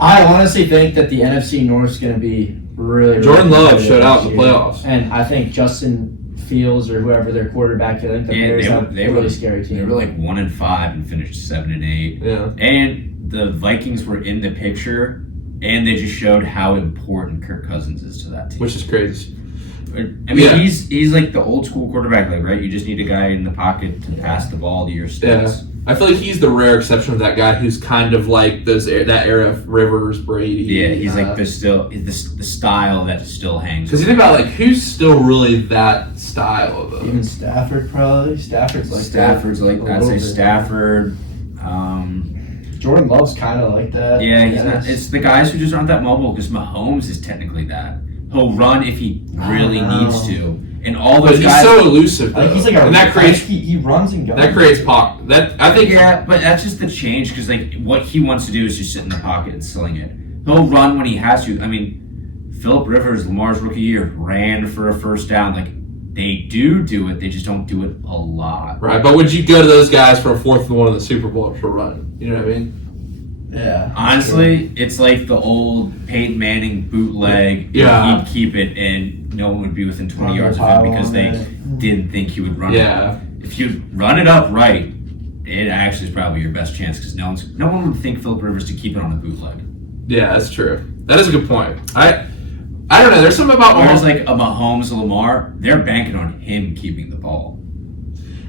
I honestly think that the NFC North is going to be really Jordan Love showed out in the playoffs. And I think Justin Fields or whoever their quarterback, I think the Bears have a really scary team. They were 1-5 and finished 7-8. Yeah. And the Vikings were in the picture, and they just showed how important Kirk Cousins is to that team. Which is crazy. I mean, he's like the old school quarterback, right? You just need a guy in the pocket to pass the ball to your sticks. Yeah. I feel like he's the rare exception of that guy who's kind of like that era of Rivers, Brady. Yeah, he's the style that still hangs. Because you think about who's still really that style though. Even Stafford probably. Stafford's like I'd say Stafford. Jordan Love's kind of like that. Yeah, he's not. It's the guys who just aren't that mobile. Because Mahomes is technically that. He'll run if he really needs to, and all those guys. He's so elusive. Though. He's and that creates. He runs and goes. That creates pocket. I think. Yeah, but that's just the change because what he wants to do is just sit in the pocket and sling it. He'll run when he has to. I mean, Phillip Rivers, Lamar's rookie year, ran for a first down. They do it. They just don't do it a lot. Right, but would you go to those guys for a 4th and 1 in the Super Bowl for a run? You know what I mean? Yeah. Honestly, it's like the old Peyton Manning bootleg. Yeah. He'd keep it, and no one would be within 20 yards of him because they didn't think he would run it. If you run it up right, it actually is probably your best chance because no one would think Phillip Rivers to keep it on a bootleg. Yeah, that's true. That is a good point. I don't know. There's something about Whereas a Mahomes, Lamar, they're banking on him keeping the ball.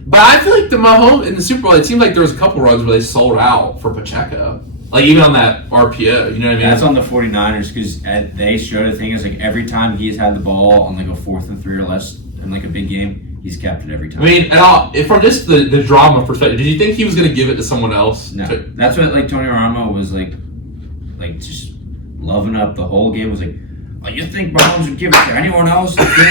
But I feel like the Mahomes in the Super Bowl, it seemed like there was a couple runs where they sold out for Pacheco. Like, even on that RPO, you know what I mean? That's on the 49ers because they showed a thing is like every time he's had the ball on like a 4th and 3 or less in like a big game, he's kept it every time. I mean, from just the drama perspective, did you think he was going to give it to someone else? No. That's what like Tony Romo was like just loving up the whole game. Was like, oh, you think Mahomes would give it to anyone else? He wants to.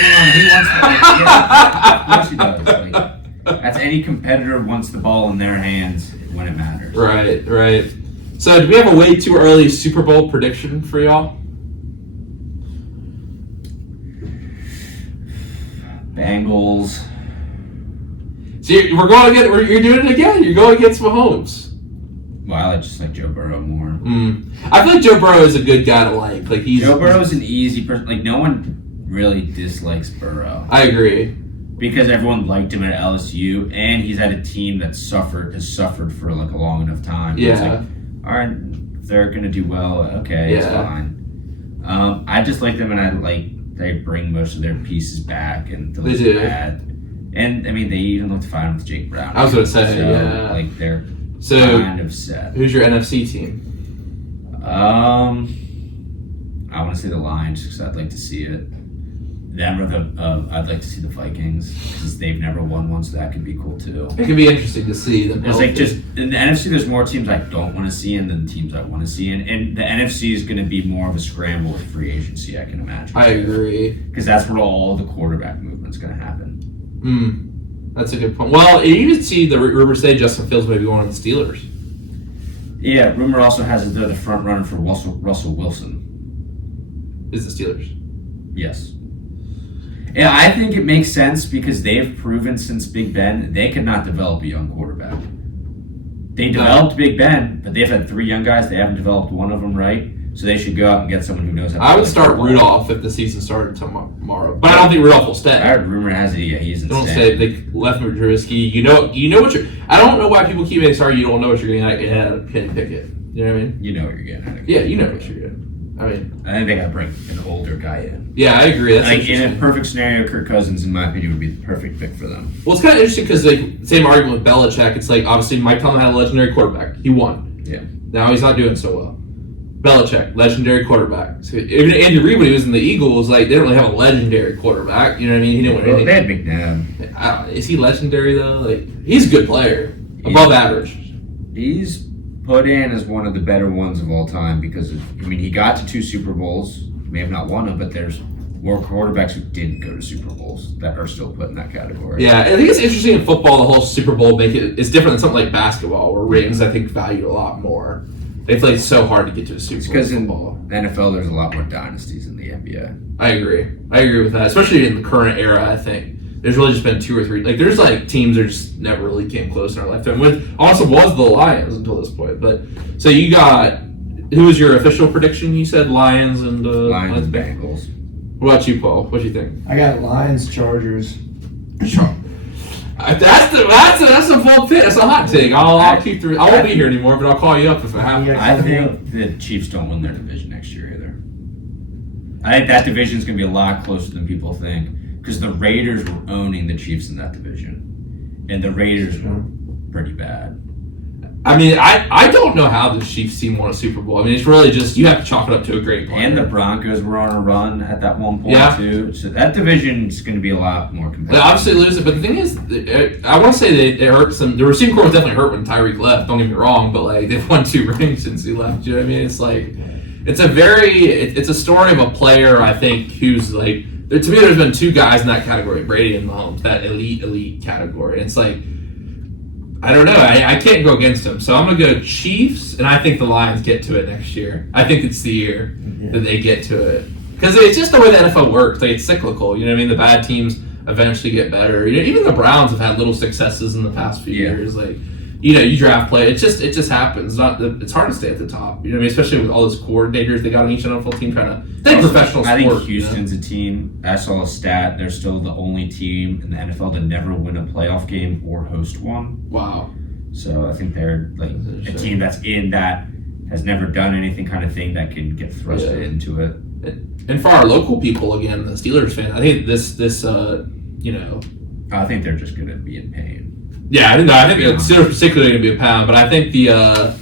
Yeah, of course he does. Like, that's any competitor wants the ball in their hands when it matters. Right. So, do we have a way too early Super Bowl prediction for y'all? Bengals. See, you're doing it again. You're going against Mahomes. Well, I just like Joe Burrow more. I feel like Joe Burrow is a good guy to like. Joe Burrow's an easy person. Like, no one really dislikes Burrow. I agree. Because everyone liked him at LSU, and he's had a team that has suffered for like a long enough time. Yeah. It's like, all right, they're gonna do well. Okay, it's fine. I just like them, and they bring most of their pieces back, and they do. Bad. And I mean, they even looked fine with Jake Brown. I was gonna say, so, like they're kind of set. Who's your NFC team? I want to say the Lions because I'd like to see it. Them or I'd like to see the Vikings because they've never won one, so that could be cool too. It could be interesting to see them. It's like just in the NFC, there's more teams I don't want to see in than teams I want to see in, and the NFC is going to be more of a scramble with free agency. I can imagine. I agree because that's where all the quarterback movement's going to happen. That's a good point. Well, you even see the rumors say Justin Fields may be going on the Steelers. Yeah, rumor also has they're the front runner for Russell Wilson. Is the Steelers? Yes. Yeah, I think it makes sense because they've proven since Big Ben they could not develop a young quarterback. They developed Big Ben, but they've had 3 young guys. They haven't developed one of them right, so they should go out and get someone who knows how to I would start Rudolph if the season started tomorrow, but I don't think Rudolph will stay. I heard rumor has it he isn't Don't staying. stay. They left him with Trubisky. You know what you're. I don't know why people keep making sorry you don't know what you're getting out of Kenny Pickett. You know what I mean? You know what you're getting out of Yeah, you know what you're getting. I mean, I think they gotta bring an older guy in. Yeah, I agree. That's like in a perfect scenario, Kirk Cousins, in my opinion, would be the perfect pick for them. Well, it's kind of interesting because same argument with Belichick. It's like obviously Mike Tomlin had a legendary quarterback. He won. Yeah. Now he's not doing so well. Belichick, legendary quarterback. So even Andy Reid when he was in the Eagles, like they don't really have a legendary quarterback. You know what I mean? He didn't win anything. They had McNabb. Is he legendary though? Like he's a good player, above average. He's put in as one of the better ones of all time because he got to 2 Super Bowls. He may have not won them, but there's more quarterbacks who didn't go to Super Bowls that are still put in that category. Yeah, I think it's interesting in football. The whole Super Bowl it's different than something like basketball, where rings I think value a lot more. They play so hard to get to a Super Bowl. Because in the NFL, there's a lot more dynasties in the NBA. I agree with that, especially in the current era. I think there's really just been 2 or 3. Like there's like teams that just never really came close in our lifetime. With also was the Lions until this point. But so you got who was your official prediction? You said Lions and Lions Bengals. What about you, Paul? What do you think? I got Lions Chargers. That's a full pit. That's a hot take. I'll keep through. I won't be here anymore, but I'll call you up if I have to. I think the Chiefs don't win their division next year either. I think that division is going to be a lot closer than people think because the Raiders were owning the Chiefs in that division, and the Raiders were pretty bad. I mean, I don't know how the Chiefs team won a Super Bowl. I mean, it's really just you have to chalk it up to a great player. And the Broncos were on a run at that one point too. So that division is going to be a lot more competitive. They obviously lose it, but the thing is, I want to say they hurt some. The receiving corps was definitely hurt when Tyreek left. Don't get me wrong, but like they've won 2 rings since he left. You know what I mean? It's like it's a story of a player. I think who's like to me. There's been 2 guys in that category, Brady and Mahomes, that elite category. And it's like. I don't know. I can't go against them. So I'm going to go Chiefs, and I think the Lions get to it next year. I think it's the year that they get to it. Because it's just the way the NFL works. Like, it's cyclical. You know what I mean? The bad teams eventually get better. You know, even the Browns have had little successes in the past few years. Like, you draft play. It just happens. It's hard to stay at the top. You know what I mean? Especially with all those coordinators they got on each NFL team trying to play professional sport. I think Houston's a team. I saw a stat. They're still the only team in the NFL to never win a playoff game or host one. Wow. So I think they're like a team that's in that has never done anything kind of thing that can get thrusted into it. And for our local people, again, the Steelers fan, I think this I think they're just going to be in pain. Yeah, I think the Steelers particularly going to be a pound, but I think the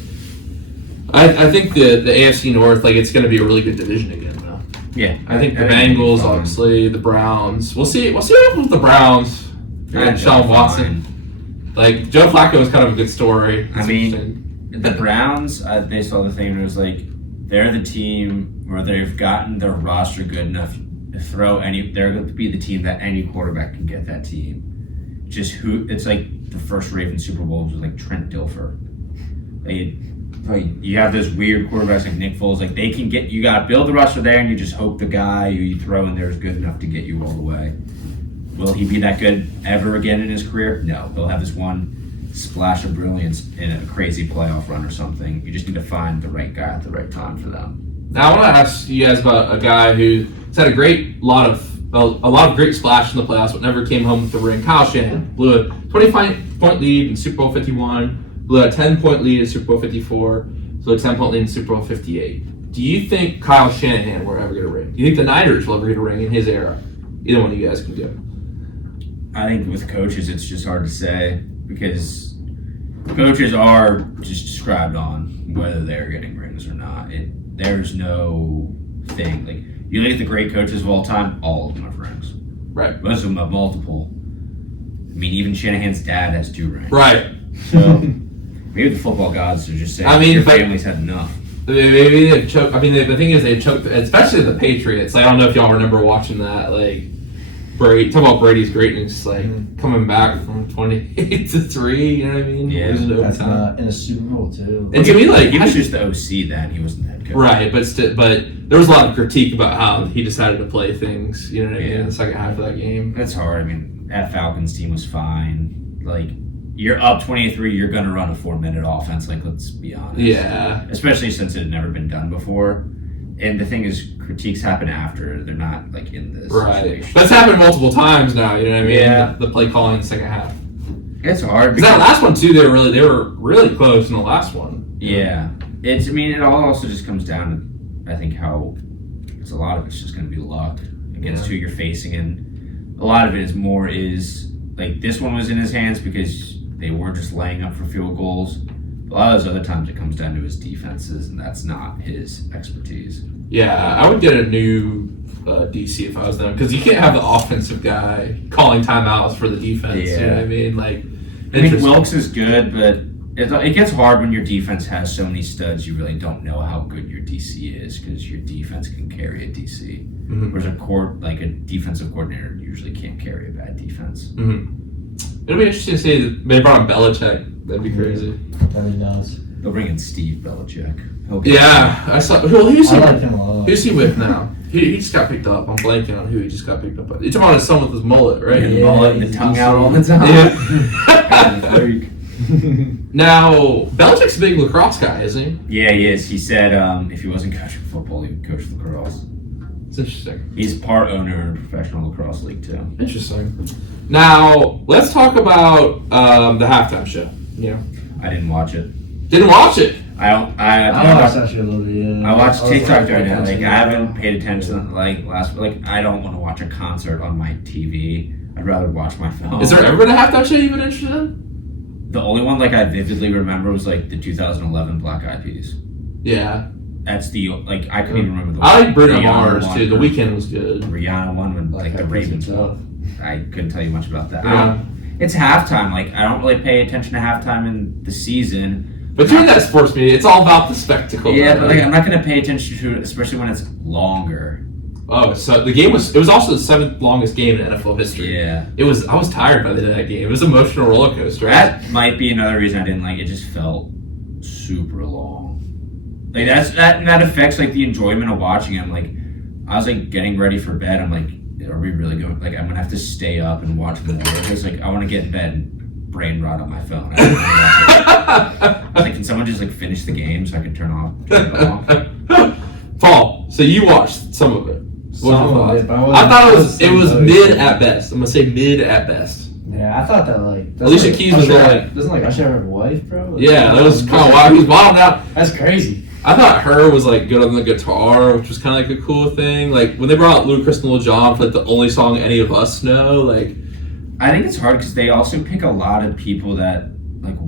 I think the AFC North, like, it's going to be a really good division again, though. Yeah, I think the Bengals, obviously, the Browns. We'll see what happens with the Browns and Sean Watson. Like, Joe Flacco was kind of a good story. I mean, the Browns, they saw the thing and it was like, they're the team where they've gotten their roster good enough to they're going to be the team that any quarterback can get that team. It's like the first Ravens Super Bowl was like Trent Dilfer. You have those weird quarterbacks like Nick Foles, like they can get, you got to build the roster there and you just hope the guy who you throw in there is good enough to get you all the way. Will he be that good ever again in his career? No. He'll have this one splash of brilliance in a crazy playoff run or something. You just need to find the right guy at the right time for them. Now I want to ask you guys about a guy who's had a lot of great splash in the playoffs, but never came home with the ring. Kyle Shanahan blew a 25-point lead in Super Bowl 51, blew a 10-point lead in Super Bowl 54, blew a 10-point lead in Super Bowl 58. Do you think Kyle Shanahan will ever get a ring? Do you think the Niners will ever get a ring in his era? Either one of you guys can do. I think with coaches, it's just hard to say because coaches are just described on whether they're getting rings or not. There's no thing. Like, you look at the great coaches of all time, all of them have rings. Right. Most of them have multiple. I mean, even Shanahan's dad has 2 rings. Right. So maybe the football gods are just saying, your family's had enough. Maybe they've choked. I mean, the thing is, they choked, especially the Patriots. Like, I don't know if y'all remember watching that. Like, talk about Brady's greatness, like coming back from 28-3. You know what I mean? Yeah, that's not in a Super Bowl too. And to me, like, he was just the OC then. He wasn't that good. Right, but there was a lot of critique about how he decided to play things. You know what I mean? In the second half of that game. That's hard. I mean, that Falcons team was fine. Like, you're up 23, you're gonna run a 4-minute offense. Like, let's be honest. Yeah. Especially since it had never been done before. And the thing is, critiques happen after. They're not, like, in this situation. That's happened multiple times now, you know what I mean? Yeah. The play calling in the second half. It's hard. Because that last one, too, they were really close in the last one. Yeah. It all also just comes down to, I think, how a lot of it's just going to be luck against who you're facing. And a lot of it is, like, this one was in his hands because they were just laying up for field goals. A lot of those other times it comes down to his defenses, and that's not his expertise. Yeah, I would get a new DC if I was them, because you can't have the offensive guy calling timeouts for the defense. Yeah. You know what I mean? Like, I think Wilkes is good, but it gets hard when your defense has so many studs. You really don't know how good your DC is because your defense can carry a DC. Mm-hmm. Whereas a defensive coordinator usually can't carry a bad defense. Mm-hmm. It'll be interesting to see that they brought on Belichick. That'd be crazy. That'd be nuts. They'll bring in Steve Belichick. I saw. Who's he? I like him a lot. Who's he with now? He just got picked up. I'm blanking on who he just got picked up by. You're talking about his son with his mullet, right? Yeah, the mullet and the tongue out all the time. Yeah. Now, Belichick's a big lacrosse guy, isn't he? Yeah, he is. He said if he wasn't coaching football, he would coach lacrosse. It's interesting. He's part owner in a professional lacrosse league, too. Interesting. Now, let's talk about the halftime show. Yeah. I didn't watch it. Didn't watch it? I watched actually a little bit. Yeah. I watched TikTok right now. Like, I haven't paid attention I don't want to watch a concert on my TV. I'd rather watch my phone. Is there ever been a halftime show you've been interested in? The only one I vividly remember was the 2011 Black Eyed Peas. Yeah. That's the I couldn't even remember the one. I like Bruno Mars too. The Weeknd was good. Rihanna one when the Ravens won. I couldn't tell you much about that. Yeah. It's halftime. I don't really pay attention to halftime in the season. But during that sports media, it's all about the spectacle. Yeah, but I'm not going to pay attention to it, especially when it's longer. Oh, so the game was also the 7th longest game in NFL history. Yeah. I was tired by the end of that game. It was an emotional roller coaster. That might be another reason I didn't like it. It just felt super long. That affects the enjoyment of watching it. I was getting ready for bed. I'm are we really going? I'm gonna have to stay up and watch more because I want to get in bed and brain rot on my phone. Can someone just finish the game so I can turn it off? Paul, so you watched some of it. Some of it, but I thought it was mid at best. I'm gonna say mid at best. Yeah, I thought that Alicia Keys was doesn't Usher have a wife, bro? Yeah, that was kind of wild. He was wild out. That's crazy. I thought her was good on the guitar, which was kind of a cool thing. When they brought out Ludacris and Lil Jon for the only song any of us know, I think it's hard because they also pick a lot of people that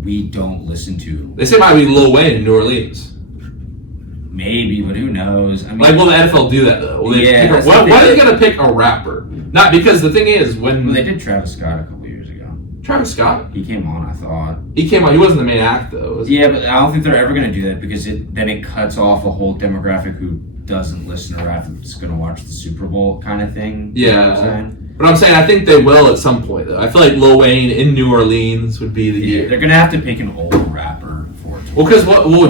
we don't listen to. They say it might be Lil Wayne in New Orleans. Maybe, but who knows? I mean, Like, will the NFL do that though? Will they Yeah, pick why are they gonna pick a rapper? Not because the thing is when well, they did Travis Scott a couple years ago. Travis Scott, He came on, I thought. he came on. He wasn't the main act though. Was he? Yeah, but I don't think they're ever going to do that because then it cuts off a whole demographic who doesn't listen to rap and is going to watch the Super Bowl kind of thing. You know what I'm saying? But I'm saying I think they will at some point though. I feel like Lil Wayne in New Orleans would be the Yeah, year. they're going to have to pick an old rapper for it. Well, because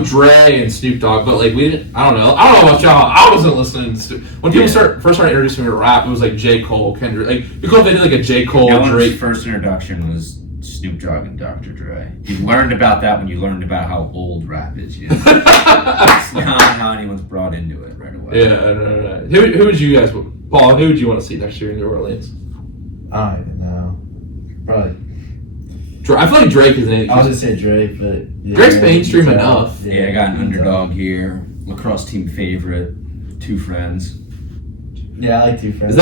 Dre and Snoop Dogg, but like we didn't. I don't know about y'all. I wasn't listening to when people first started introducing me to rap. It was like J. Cole, Kendrick. Like it'd be cool if they did like a J. Cole, No one's Drake. first introduction was Snoop Dogg and Dr. Dre. You learned about that when you learned about how old rap is. You know? It's not how anyone's brought into it right away. Yeah, no. Who would you guys, Paul? Who would you want to see next year in New Orleans? I don't even know. Probably. I feel like Drake is an. I was gonna say Drake, but yeah, Drake's mainstream enough. Yeah, I got an underdog here. Lacrosse team favorite. 2 friends. Yeah, I like 2 friends.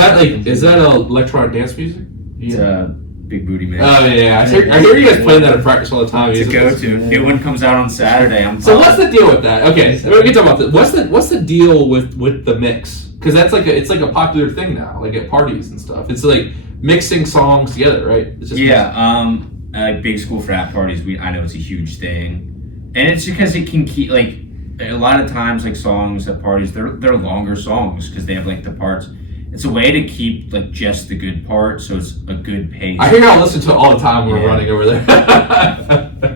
Is that electronic dance music? It's a big booty man. Oh yeah, I hear you guys playing that at practice all the time. It's a go-to. New one comes out on Saturday. So what's the deal with that? Okay, we can talk about this. What's the deal with the mix? Because that's it's like a popular thing now, like at parties and stuff. It's like mixing songs together, right? It's just like big school frat parties. I know it's a huge thing, and it's because it can keep like a lot of times like songs at parties. They're longer songs because they have like the parts. It's a way to keep like just the good part, so it's a good pace. I hear y'all listen to it all the time when we're running over there.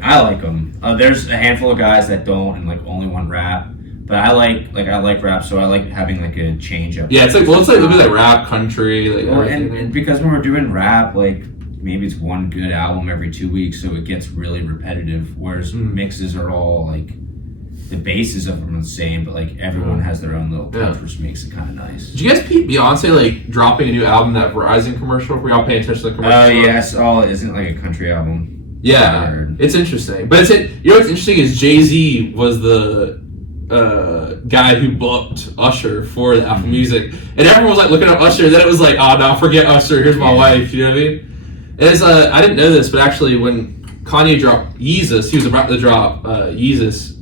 I like them. There's a handful of guys that don't and like only want rap, but I like rap, so I like having like a change up. Yeah, it's like look at that rap country, like and because when we're doing rap, like maybe it's one good album every 2 weeks, so it gets really repetitive. Whereas mixes are all like the bases of them are the same, but like everyone has their own little touch, which makes it kind of nice. Did you guys peep Beyonce like dropping a new album, that Verizon commercial? Were y'all paying attention to the commercial? Oh yeah, I saw it. Isn't it like a country album? Yeah, it's interesting. But you know what's interesting is Jay-Z was the guy who booked Usher for the Apple Music, and everyone was like looking at Usher. Then it was like, oh no, forget Usher. Here's my wife. You know what I mean? It's I didn't know this, but actually when Kanye dropped Yeezus, he was about to drop Yeezus.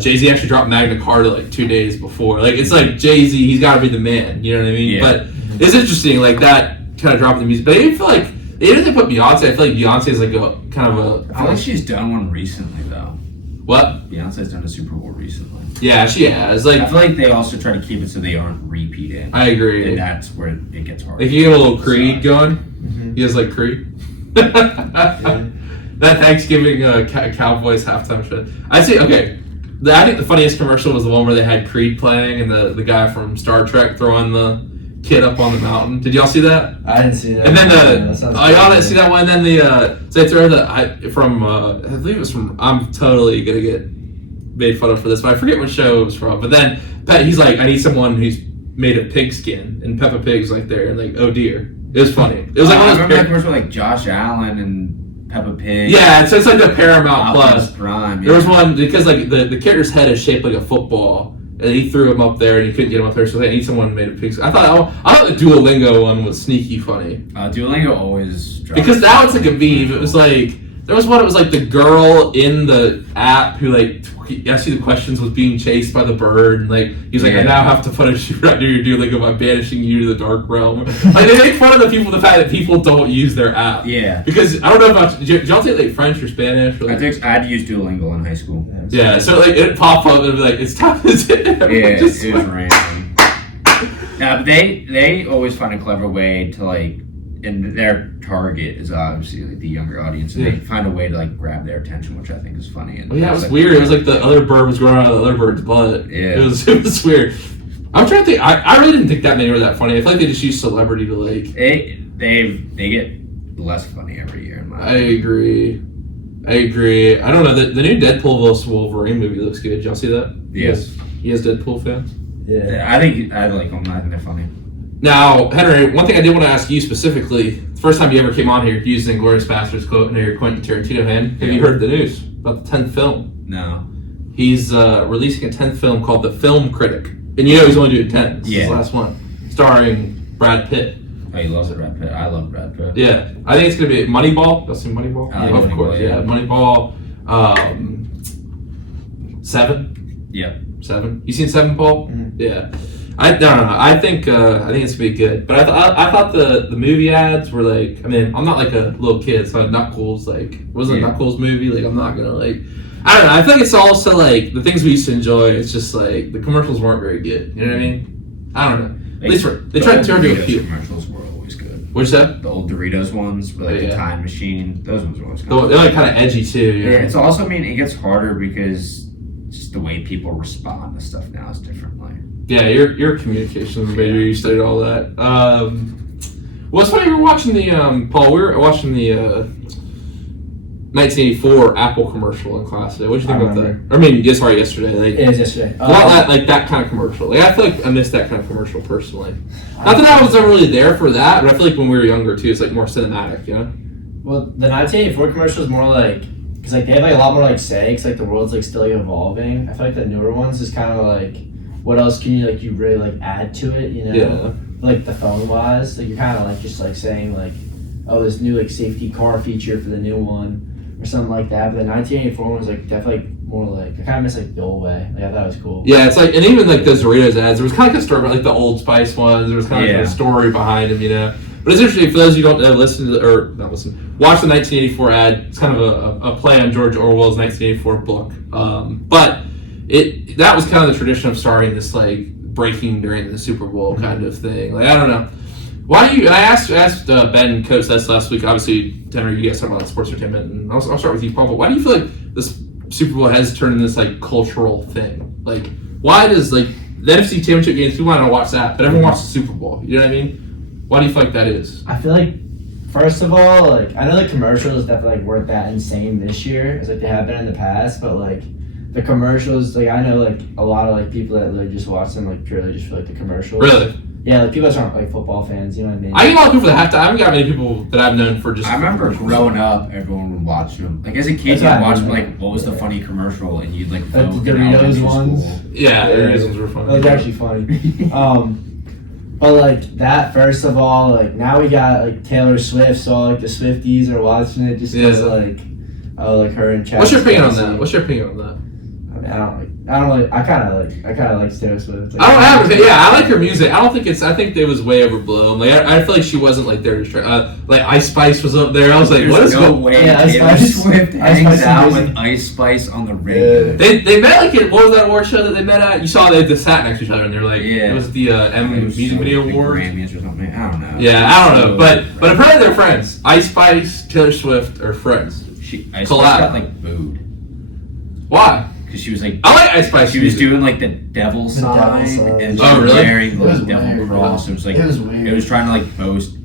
Jay-Z actually dropped Magna Carta like 2 days before. Like it's like Jay-Z, he's got to be the man. You know what I mean? Yeah. But it's interesting, like that kind of drop in the music. But I even feel like even if they put Beyonce, I feel like Beyonce is like a kind of a. I feel like she's done one recently though. What? Beyonce's done a Super Bowl recently. Yeah, she has. Like I feel like they also try to keep it so they aren't repeating. I agree. And that's where it gets hard. Like you get a little Creed going. You guys like Creed? That Thanksgiving Cowboys halftime show. I see. Okay, I think the funniest commercial was the one where they had Creed playing and the guy from Star Trek throwing the kid up on the mountain. Did y'all see that? I didn't see that. And then y'all didn't see that one. And then so they throw I believe it was from. I'm totally gonna get made fun of for this, but I forget what show it was from. But then he's like, I need someone who's made of pigskin, and Peppa Pig's like there, and like, oh dear, it was funny. It was like one of those. I remember that commercial like Josh Allen and Peppa Pig. Yeah, so it's like the Paramount Plus. Prime, There was one because like the character's head is shaped like a football, and he threw him up there, and he couldn't get him up there, so they need someone made of pigs. I thought the Duolingo one was sneaky funny. Duolingo always because now it's like a meme. It was like there was one. It was like the girl in the app who like asked you the questions was being chased by the bird, and like he's like, I now have to punish you right near your Duolingo by banishing you to the dark realm. Like they make fun of the fact that people don't use their app. Yeah. Because I don't know about did y'all take like French or Spanish? Or, like, I had to use Duolingo in high school. Yeah, so like it pop up and be like, it's time to sit. Yeah, it was random. But they always find a clever way to like, and their target is obviously like the younger audience, and they find a way to like grab their attention, which I think is funny. And it was weird. It was like the other bird was growing out of the other bird's butt. Yeah, it was weird. I'm trying to think. I really didn't think that many were that funny. I feel like they just use celebrity to like. They get less funny every year. I agree. I don't know. The new Deadpool vs. Wolverine movie looks good. Did y'all see that? Yes. You guys Deadpool fans? Yeah. I think I like them. I think they're funny. Now, Henry, one thing I did want to ask you specifically, the first time you ever came on here using Glorious Bastards quote, and you're Quentin Tarantino fan, have you heard the news about the 10th film? No. He's releasing a 10th film called The Film Critic. And you know he's only doing 10. This is the last one. Starring Brad Pitt. Oh, he loves Brad Pitt. I love Brad Pitt. Yeah. I think it's going to be Moneyball. Y'all seen Moneyball? Of course, yeah. Moneyball. 7. Yep. 7. You seen 7, Paul? Mhm. Yeah. I don't know. I think it's gonna be good. But I thought the movie ads were like. I mean, I'm not like a little kid, so Knuckles like it was a Knuckles movie. Like I'm not gonna like. I don't know. I think it's also like the things we used to enjoy. It's just like the commercials weren't very good. You know what I mean? I don't know. At least they tried to turn to a few. Commercials were always good. What's that? The old Doritos ones, with like the time machine. Those ones were always good. They're like kind of edgy too. You know? Yeah, it's also. I mean, it gets harder because just the way people respond to stuff now is different. Like. Yeah, you're a communications major. You studied all that. Well, it's funny. We were watching the Paul. We were watching the 1984 Apple commercial in class today. What did you think about that? I mean, yesterday. Like, It was yesterday. a lot like that kind of commercial. Like I feel like I missed that kind of commercial personally. Not that I was ever really there for that, but I feel like when we were younger too, it's like more cinematic. You know? Well, the 1984 commercial is more like because like they have like a lot more like say because like the world's like still like, evolving. I feel like the newer ones is kind of like. What else can you really like add to it? You know, Yeah. Like the phone wise, like you're kind of like just like saying like, oh, this new like safety car feature for the new one or something like that. But the 1984 one was like definitely more like I kind of miss like Bill Way. Like I thought it was cool. Yeah, it's like and even like those Doritos ads, there was kind of like a story about like the Old Spice ones. There was kind of like a story behind them, you know. But it's interesting for those of you who don't watch the 1984 ad. It's kind of a play on George Orwell's 1984 book, but. That was kind of the tradition of starting this like breaking during the Super Bowl kind of thing. Like I don't know, why do you? I asked Ben Coates this last week. Obviously, Tanner, you guys talk about sports entertainment, and I'll start with you, Paul. But why do you feel like this Super Bowl has turned into this like cultural thing? Like why does like the NFC Championship games people want to watch that, but everyone watches the Super Bowl? You know what I mean? Why do you feel like that is? I feel like first of all, like I know the commercials definitely like weren't that insane this year as like they have been in the past, but like. The commercials, like I know, like a lot of like people that like just watch them like purely just for like the commercials. Really? Yeah, like people that aren't like football fans. You know what I mean? I get a lot of people that have to. I haven't got many people that I've known for just. I remember growing up, everyone would watch them. Like as a kid, you'd watch like what was the funny commercial, and you'd like vote the Doritos ones. Yeah, the Doritos ones were funny. Those are actually funny. But like that, first of all, like now we got like Taylor Swift, so like the Swifties are watching it just because like, oh, like her and Chad. What's your opinion on that? What's your opinion on that? I mean, I kind of like Taylor Swift. Like, I don't have it. Yeah, I like her music. I don't think it's. I think it was way overblown. Like I feel like she wasn't like there to try. Like Ice Spice was up there. I was like, There's what is no going? way Yeah, Taylor Swift hangs out music. with Ice Spice on the regular. They met like at, what was that award show that they met at? You saw they sat next to each other and they were like, Yeah. it was the Music Video the Awards. Grammys or something. I don't know. Yeah, I don't know, but apparently they're friends. Ice Spice, Taylor Swift are friends. Ice Spice Collab. got like booed Why? because she was like. I like Ice Spice. She was doing like the devil sign, sign. and she Oh, was really? wearing It was the devil weird, cross. It was like It was weird. It was trying to like boast.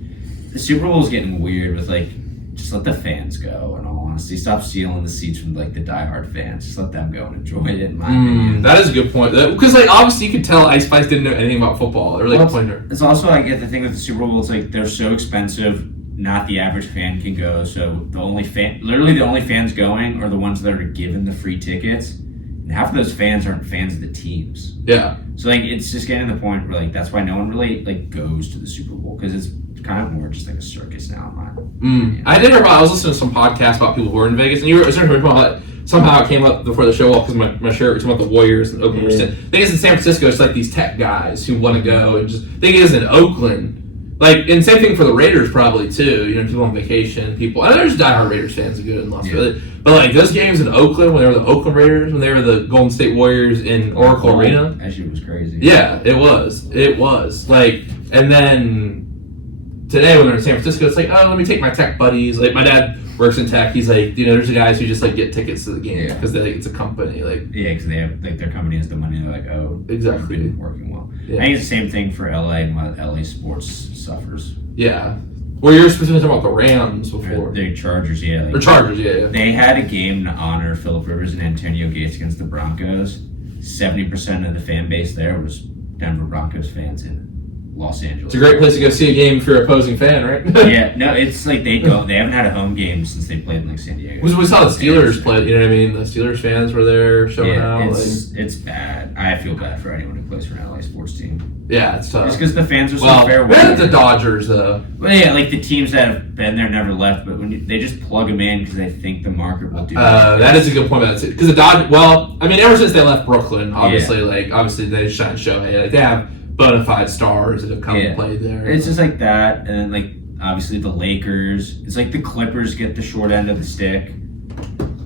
The Super Bowl was getting weird with like just let the fans go. In all honesty, stop stealing the seats from like the diehard fans. Just let them go and enjoy it. In my opinion, That is a good point. Because like obviously you could tell Ice Spice didn't know anything about football. They were like Well, playing her. it's also I get the thing with the Super Bowl. It's like they're so expensive. Not the average fan can go. So the only fans going are the ones that are given the free tickets. And half of those fans aren't fans of the teams. Yeah. So like it's just getting to the point where like that's why no one really like goes to the Super Bowl because it's kind of more just like a circus now in my opinion. I did hear about. I was listening to some podcast about people who were in Vegas, and you were talking about somehow it came up before the show because my shirt was about the Warriors and Oakland. Yeah. I think it's in San Francisco. It's like these tech guys who want to go and just. I think it is in Oakland. Like, and same thing for the Raiders probably too. You know, people on vacation, people. I know there's diehard Raiders fans are good in Las Vegas, but like those games in Oakland when they were the Oakland Raiders, when they were the Golden State Warriors in Oracle Arena. That shit was crazy. Yeah, it was. It was like, and then today when they're in San Francisco, it's like, oh, let me take my tech buddies. Like my dad works in tech. He's like, you know, there's the guys who just like get tickets to the game because they think it's a company. Like, Yeah, because they have like their company has the money. They're like, oh, Exactly. it's been working well. Yeah. I think it's the same thing for LA and why LA sports suffers. yeah. Well, you're specifically talking about the Rams before. The Chargers, yeah. Or Like, Chargers, yeah. they had a game to honor Phillip Rivers and Antonio Gates against the Broncos. 70% of the fan base there was Denver Broncos fans, and Los Angeles. It's a great place to go see a game if you're an opposing fan, right? Yeah, no, it's like they haven't had a home game since they played in like San Diego. We saw the Steelers play. You know what I mean? The Steelers fans were there showing out. It's bad. I feel bad for anyone who plays for an LA sports team. Yeah, it's tough. Just because the fans are so fair. Well, the Dodgers though. Well, yeah, like the teams that have been there never left, but when they just plug them in because they think the market will do. That is a good point. About it because the Dodgers. Well, I mean, ever since they left Brooklyn, obviously they shine Shohei. Like they have bona fide stars that have come and played there. It's just like that, and then like obviously the Lakers. It's like the Clippers get the short end of the stick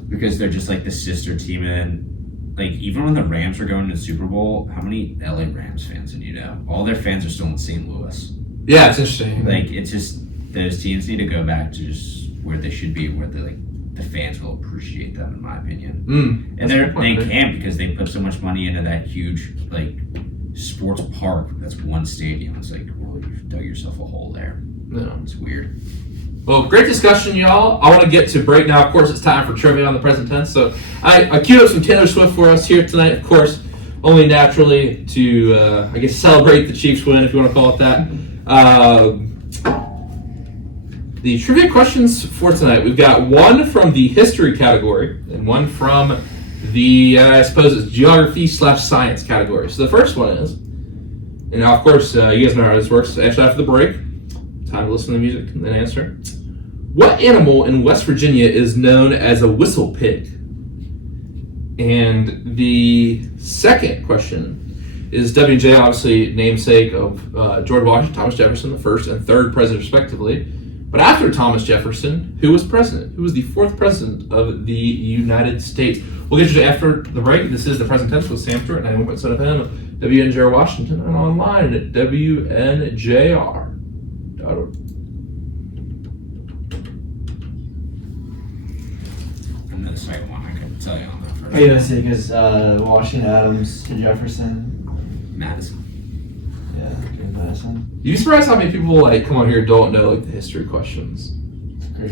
because they're just like the sister team. And like even when the Rams were going to the Super Bowl, how many LA Rams fans did you know? All their fans are still in St. Louis. Yeah, it's interesting. Like it's just those teams need to go back to just where they should be, where the fans will appreciate them, in my opinion. And they can't because they put so much money into that huge like sports park that's one stadium. It's like, well, you've dug yourself a hole there. No, it's weird. Well, great discussion, y'all. I want to get to break now. Of course, it's time for trivia on the present tense. So I queued up some Taylor Swift for us here tonight. Of course, only naturally to I guess celebrate the Chiefs win, if you want to call it that. The trivia questions for tonight, we've got one from the history category and one from the, I suppose it's geography/science category. So the first one is, and now of course you guys know how this works, actually after the break, time to listen to the music and then answer. What animal in West Virginia is known as a whistle pig? And the second question is WJ, obviously namesake of George Washington, Thomas Jefferson, the first and third president respectively. But after Thomas Jefferson, who was president? Who was the fourth president of the United States? We'll get you to after the break. This is the present tense with Sam Stewart, 91.7 FM, WNJR Washington, and online at WNJR.org. I know the second one. I couldn't tell you on that first. Are you going to say because Washington, Adams, to Jefferson? Madison. Yeah, good Madison. You'd be surprised how many people come on here don't know the history questions.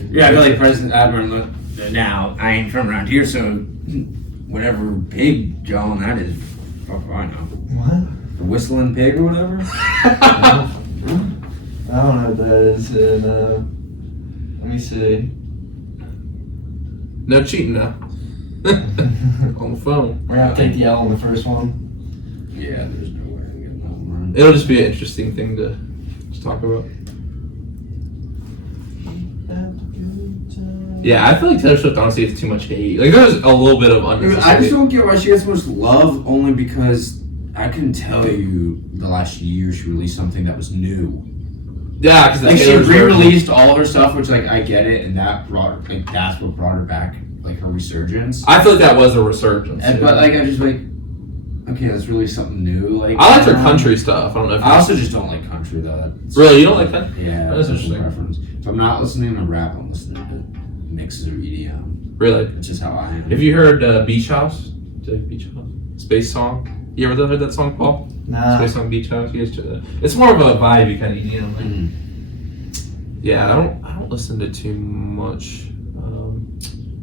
Yeah, I feel like President Admiral. Now I ain't from around here, so whatever pig John that is, fuck if I know. What? The whistling pig or whatever. I don't know what that is. Let me see. No cheating now. On the phone. We're gonna have to take the L on the first one. Yeah, there's no way I'm getting that one right. It'll just be an interesting thing to talk about. Yeah, I feel like Taylor Swift honestly gets too much hate. Like there's a little bit of unnecessary. I just don't get why she gets so much love. Only because I couldn't tell you the last year she released something that was new. Yeah, because like she re-released all of her stuff, which like I get it, and that brought that's what brought her back, like her resurgence. I feel like that was a resurgence. But like I just like, okay, let's release something new. Like I liked her country stuff. I don't know. I also just don't like country though. Really, you don't like country? Yeah, that's interesting. Preference. If I'm not listening to rap, I'm listening to mixes of EDM. Really? It's just how I am. Have you heard Beach House? Do you like Beach House? Space Song? You ever heard that song, Paul? Nah. Space Song, Beach House? It's more of a vibe kind of EDM. Like, Yeah, I don't listen to too much.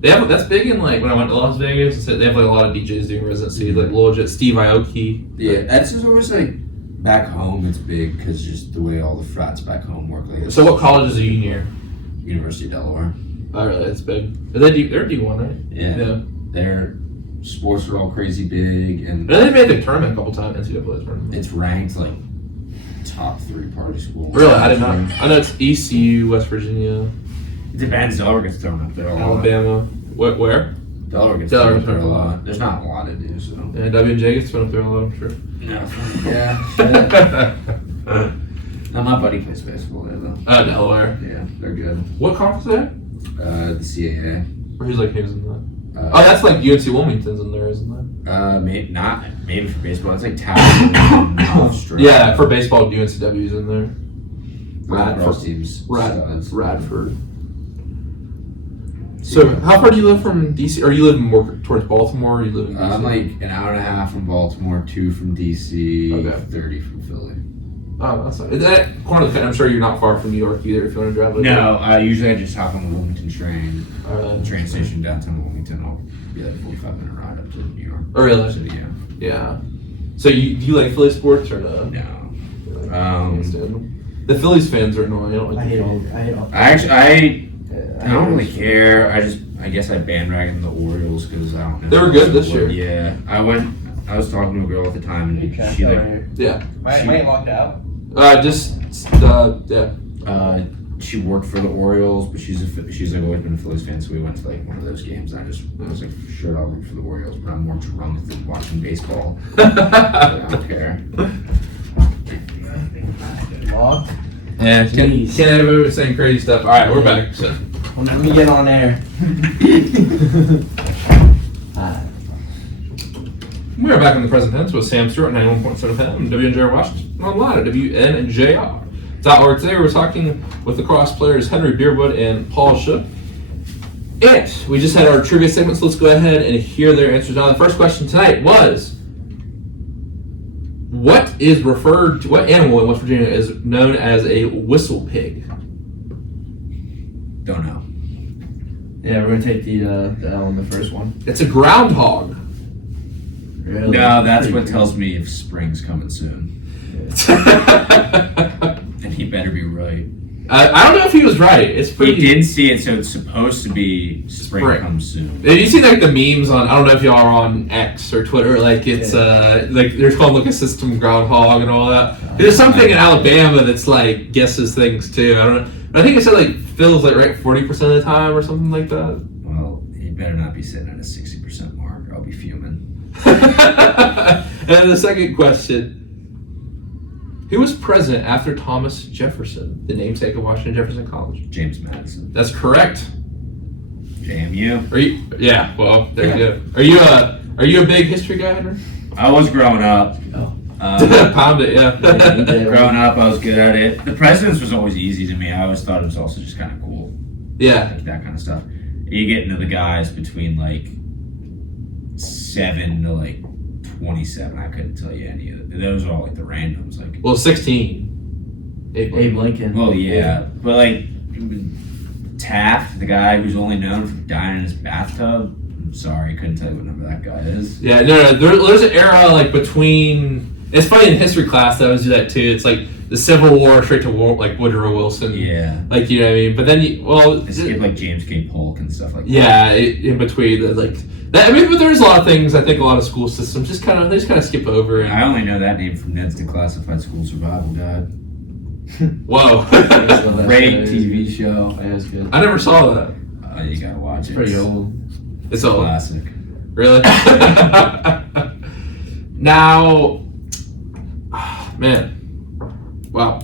That's big in like when I went to Las Vegas. They have like a lot of DJs doing residency, like legit Steve Aoki. Yeah, that's just always like back home. It's big because just the way all the frats back home work. Like So what college is a union? University of Delaware. Oh, really? That's big. They're D1, right? Yeah. Their sports are all crazy big, and they made the tournament a couple times. NCAA tournament. It's ranked like top 3 party school. Really? I did not. I know it's ECU, West Virginia. It depends. Delaware gets thrown up there a lot. Alabama. Where? Delaware gets thrown up there a lot. There's not a lot to do, so. And WJ gets thrown up there a lot, I'm sure. No. Yeah. No, my buddy plays baseball there though. Delaware. Yeah, they're good. What conference are they? The CAA. Or who's in that? That's like UNC Wilmington's in there, isn't that? Maybe for baseball. It's like Taft. Yeah, for baseball, UNCW's in there. Radford. So, how far do you live from DC? Or you live more towards Baltimore? Or you live in DC? I'm like an hour and a half from Baltimore, 2 from DC, okay. 30 from Philly. Oh, that's not. That corner of the I'm sure you're not far from New York either. If you want to drive. No, usually I just hop on the Wilmington train. Train station downtown Wilmington. I'll be like 45-minute ride up to New York. Oh, really? City, yeah. Yeah. So do you like Philly sports or no? No. Can't stand them. The Phillies fans are annoying. I don't I like hate them. all. I don't really care. I guess I bandwagoned the Orioles because I don't know. They were good this year. Yeah, I was talking to a girl at the time, and she like Yeah. Am I locked out? she worked for the Orioles, but she's like always been a Phillies fan, so we went to like one of those games. And I was like, sure, I'll root for the Orioles, but I'm more drunk than watching baseball. So I don't care. Locked? Yeah, can't have everyone saying crazy stuff. All right, we're back. So. Let me get on there. We are back in the present tense with Sam Stewart, 91.7 FM, WNJR Washington, online at WNJR.org. Today we're talking with lacrosse players Henry Beardwood and Paul Shook. And we just had our trivia segment, so let's go ahead and hear their answers now. The first question tonight was, what animal in West Virginia is known as a whistle pig? Don't know. Yeah, we're gonna take the L on the first one. It's a groundhog. Really? No, that's what tells me if spring's coming soon. And he better be right. I don't know if he was right. It's pretty. He did see it, so it's supposed to be spring comes soon. Have you seen like the memes on? I don't know if y'all are on X or Twitter. Like it's like they're called like a system groundhog and all that. There's something in Alabama that's like guesses things too. I don't know. But I think it said like fills like right 40% of the time or something like that. Well, he better not be sitting at a 60% mark. I'll be fuming. And then the second question. Who was president after Thomas Jefferson, the namesake of Washington Jefferson College? James Madison. That's correct. JMU. Are you? Yeah. Well, there you go. Are you a big history guy, Henry? I was growing up. Oh. Pound it, yeah. Growing up, I was good at it. The presidents was always easy to me. I always thought it was also just kind of cool. Yeah. Like that kind of stuff. You get into the guys between like 7 to like 27. I couldn't tell you any of it. Those are all like the randoms. Like, Well, 16. Abe Lincoln. well, yeah, but like Taft, the guy who's only known for dying in his bathtub. I'm sorry, couldn't tell you what number that guy is. Yeah, no. There's an era like between. It's funny in history class they always do that too. It's like the Civil War straight to war, like Woodrow Wilson. Yeah. Like you know what I mean. But then They skip like James K. Polk and stuff like that. Yeah, in between like. I mean, but there's a lot of things I think a lot of school systems just kind of skip over. And, I only know that name from Ned's Declassified School Survival Guide. Whoa. Great TV show. Yeah, it was good. I never saw that. You gotta watch it. Pretty old. It's old. Classic. Really? Now, man, wow,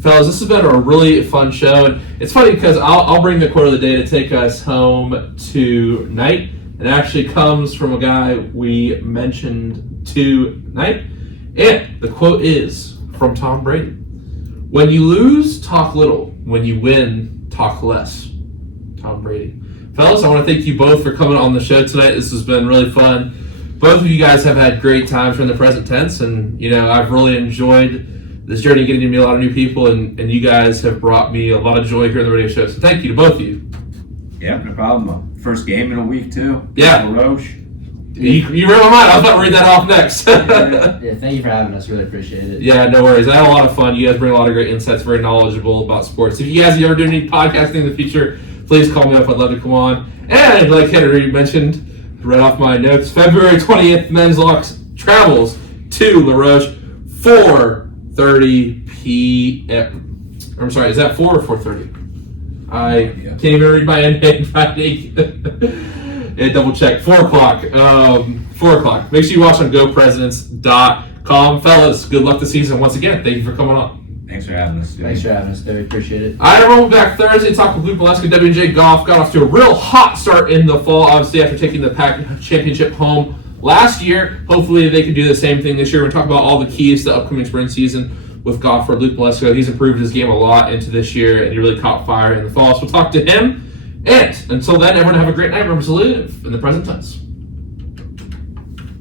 fellas, this has been a really fun show, and it's funny because I'll bring the quote of the day to take us home tonight. It actually comes from a guy we mentioned tonight, and the quote is from Tom Brady: "When you lose, talk little. When you win, talk less." Tom Brady. Fellas, I want to thank you both for coming on the show tonight. This has been really fun. Both of you guys have had great times in the present tense, and I've really enjoyed this journey, getting to meet a lot of new people, and you guys have brought me a lot of joy here on the radio show. So thank you to both of you. Yeah, no problem. First game in a week too. Yeah. Roche. You read my mind. I was about to read that off next. Yeah, thank you for having us. Really appreciate it. Yeah, no worries. I had a lot of fun. You guys bring a lot of great insights, very knowledgeable about sports. If you guys ever do any podcasting in the future, please call me up. I'd love to come on. And like Henry mentioned, read off my notes, February 20th, Men's Locks travels to La Roche, 4:30 p.m. I'm sorry, is that 4 or 4:30? I can't even read my handwriting. Yeah, double check. 4 o'clock. 4 o'clock. Make sure you watch on GoPresidents.com. Fellas, good luck this season. Once again, thank you for coming on. Thanks for having us. Thanks for having us, Dave. Appreciate it. All right, everyone, we'll be back Thursday. Talk with Luke Molesky. WNJ Golf got off to a real hot start in the fall, obviously, after taking the PAC championship home last year. Hopefully, they can do the same thing this year. We're going to talk about all the keys to the upcoming spring season with golfer Luke Molesky. He's improved his game a lot into this year, and he really caught fire in the fall. So we'll talk to him. And until then, everyone have a great night. Remember to live in the present tense.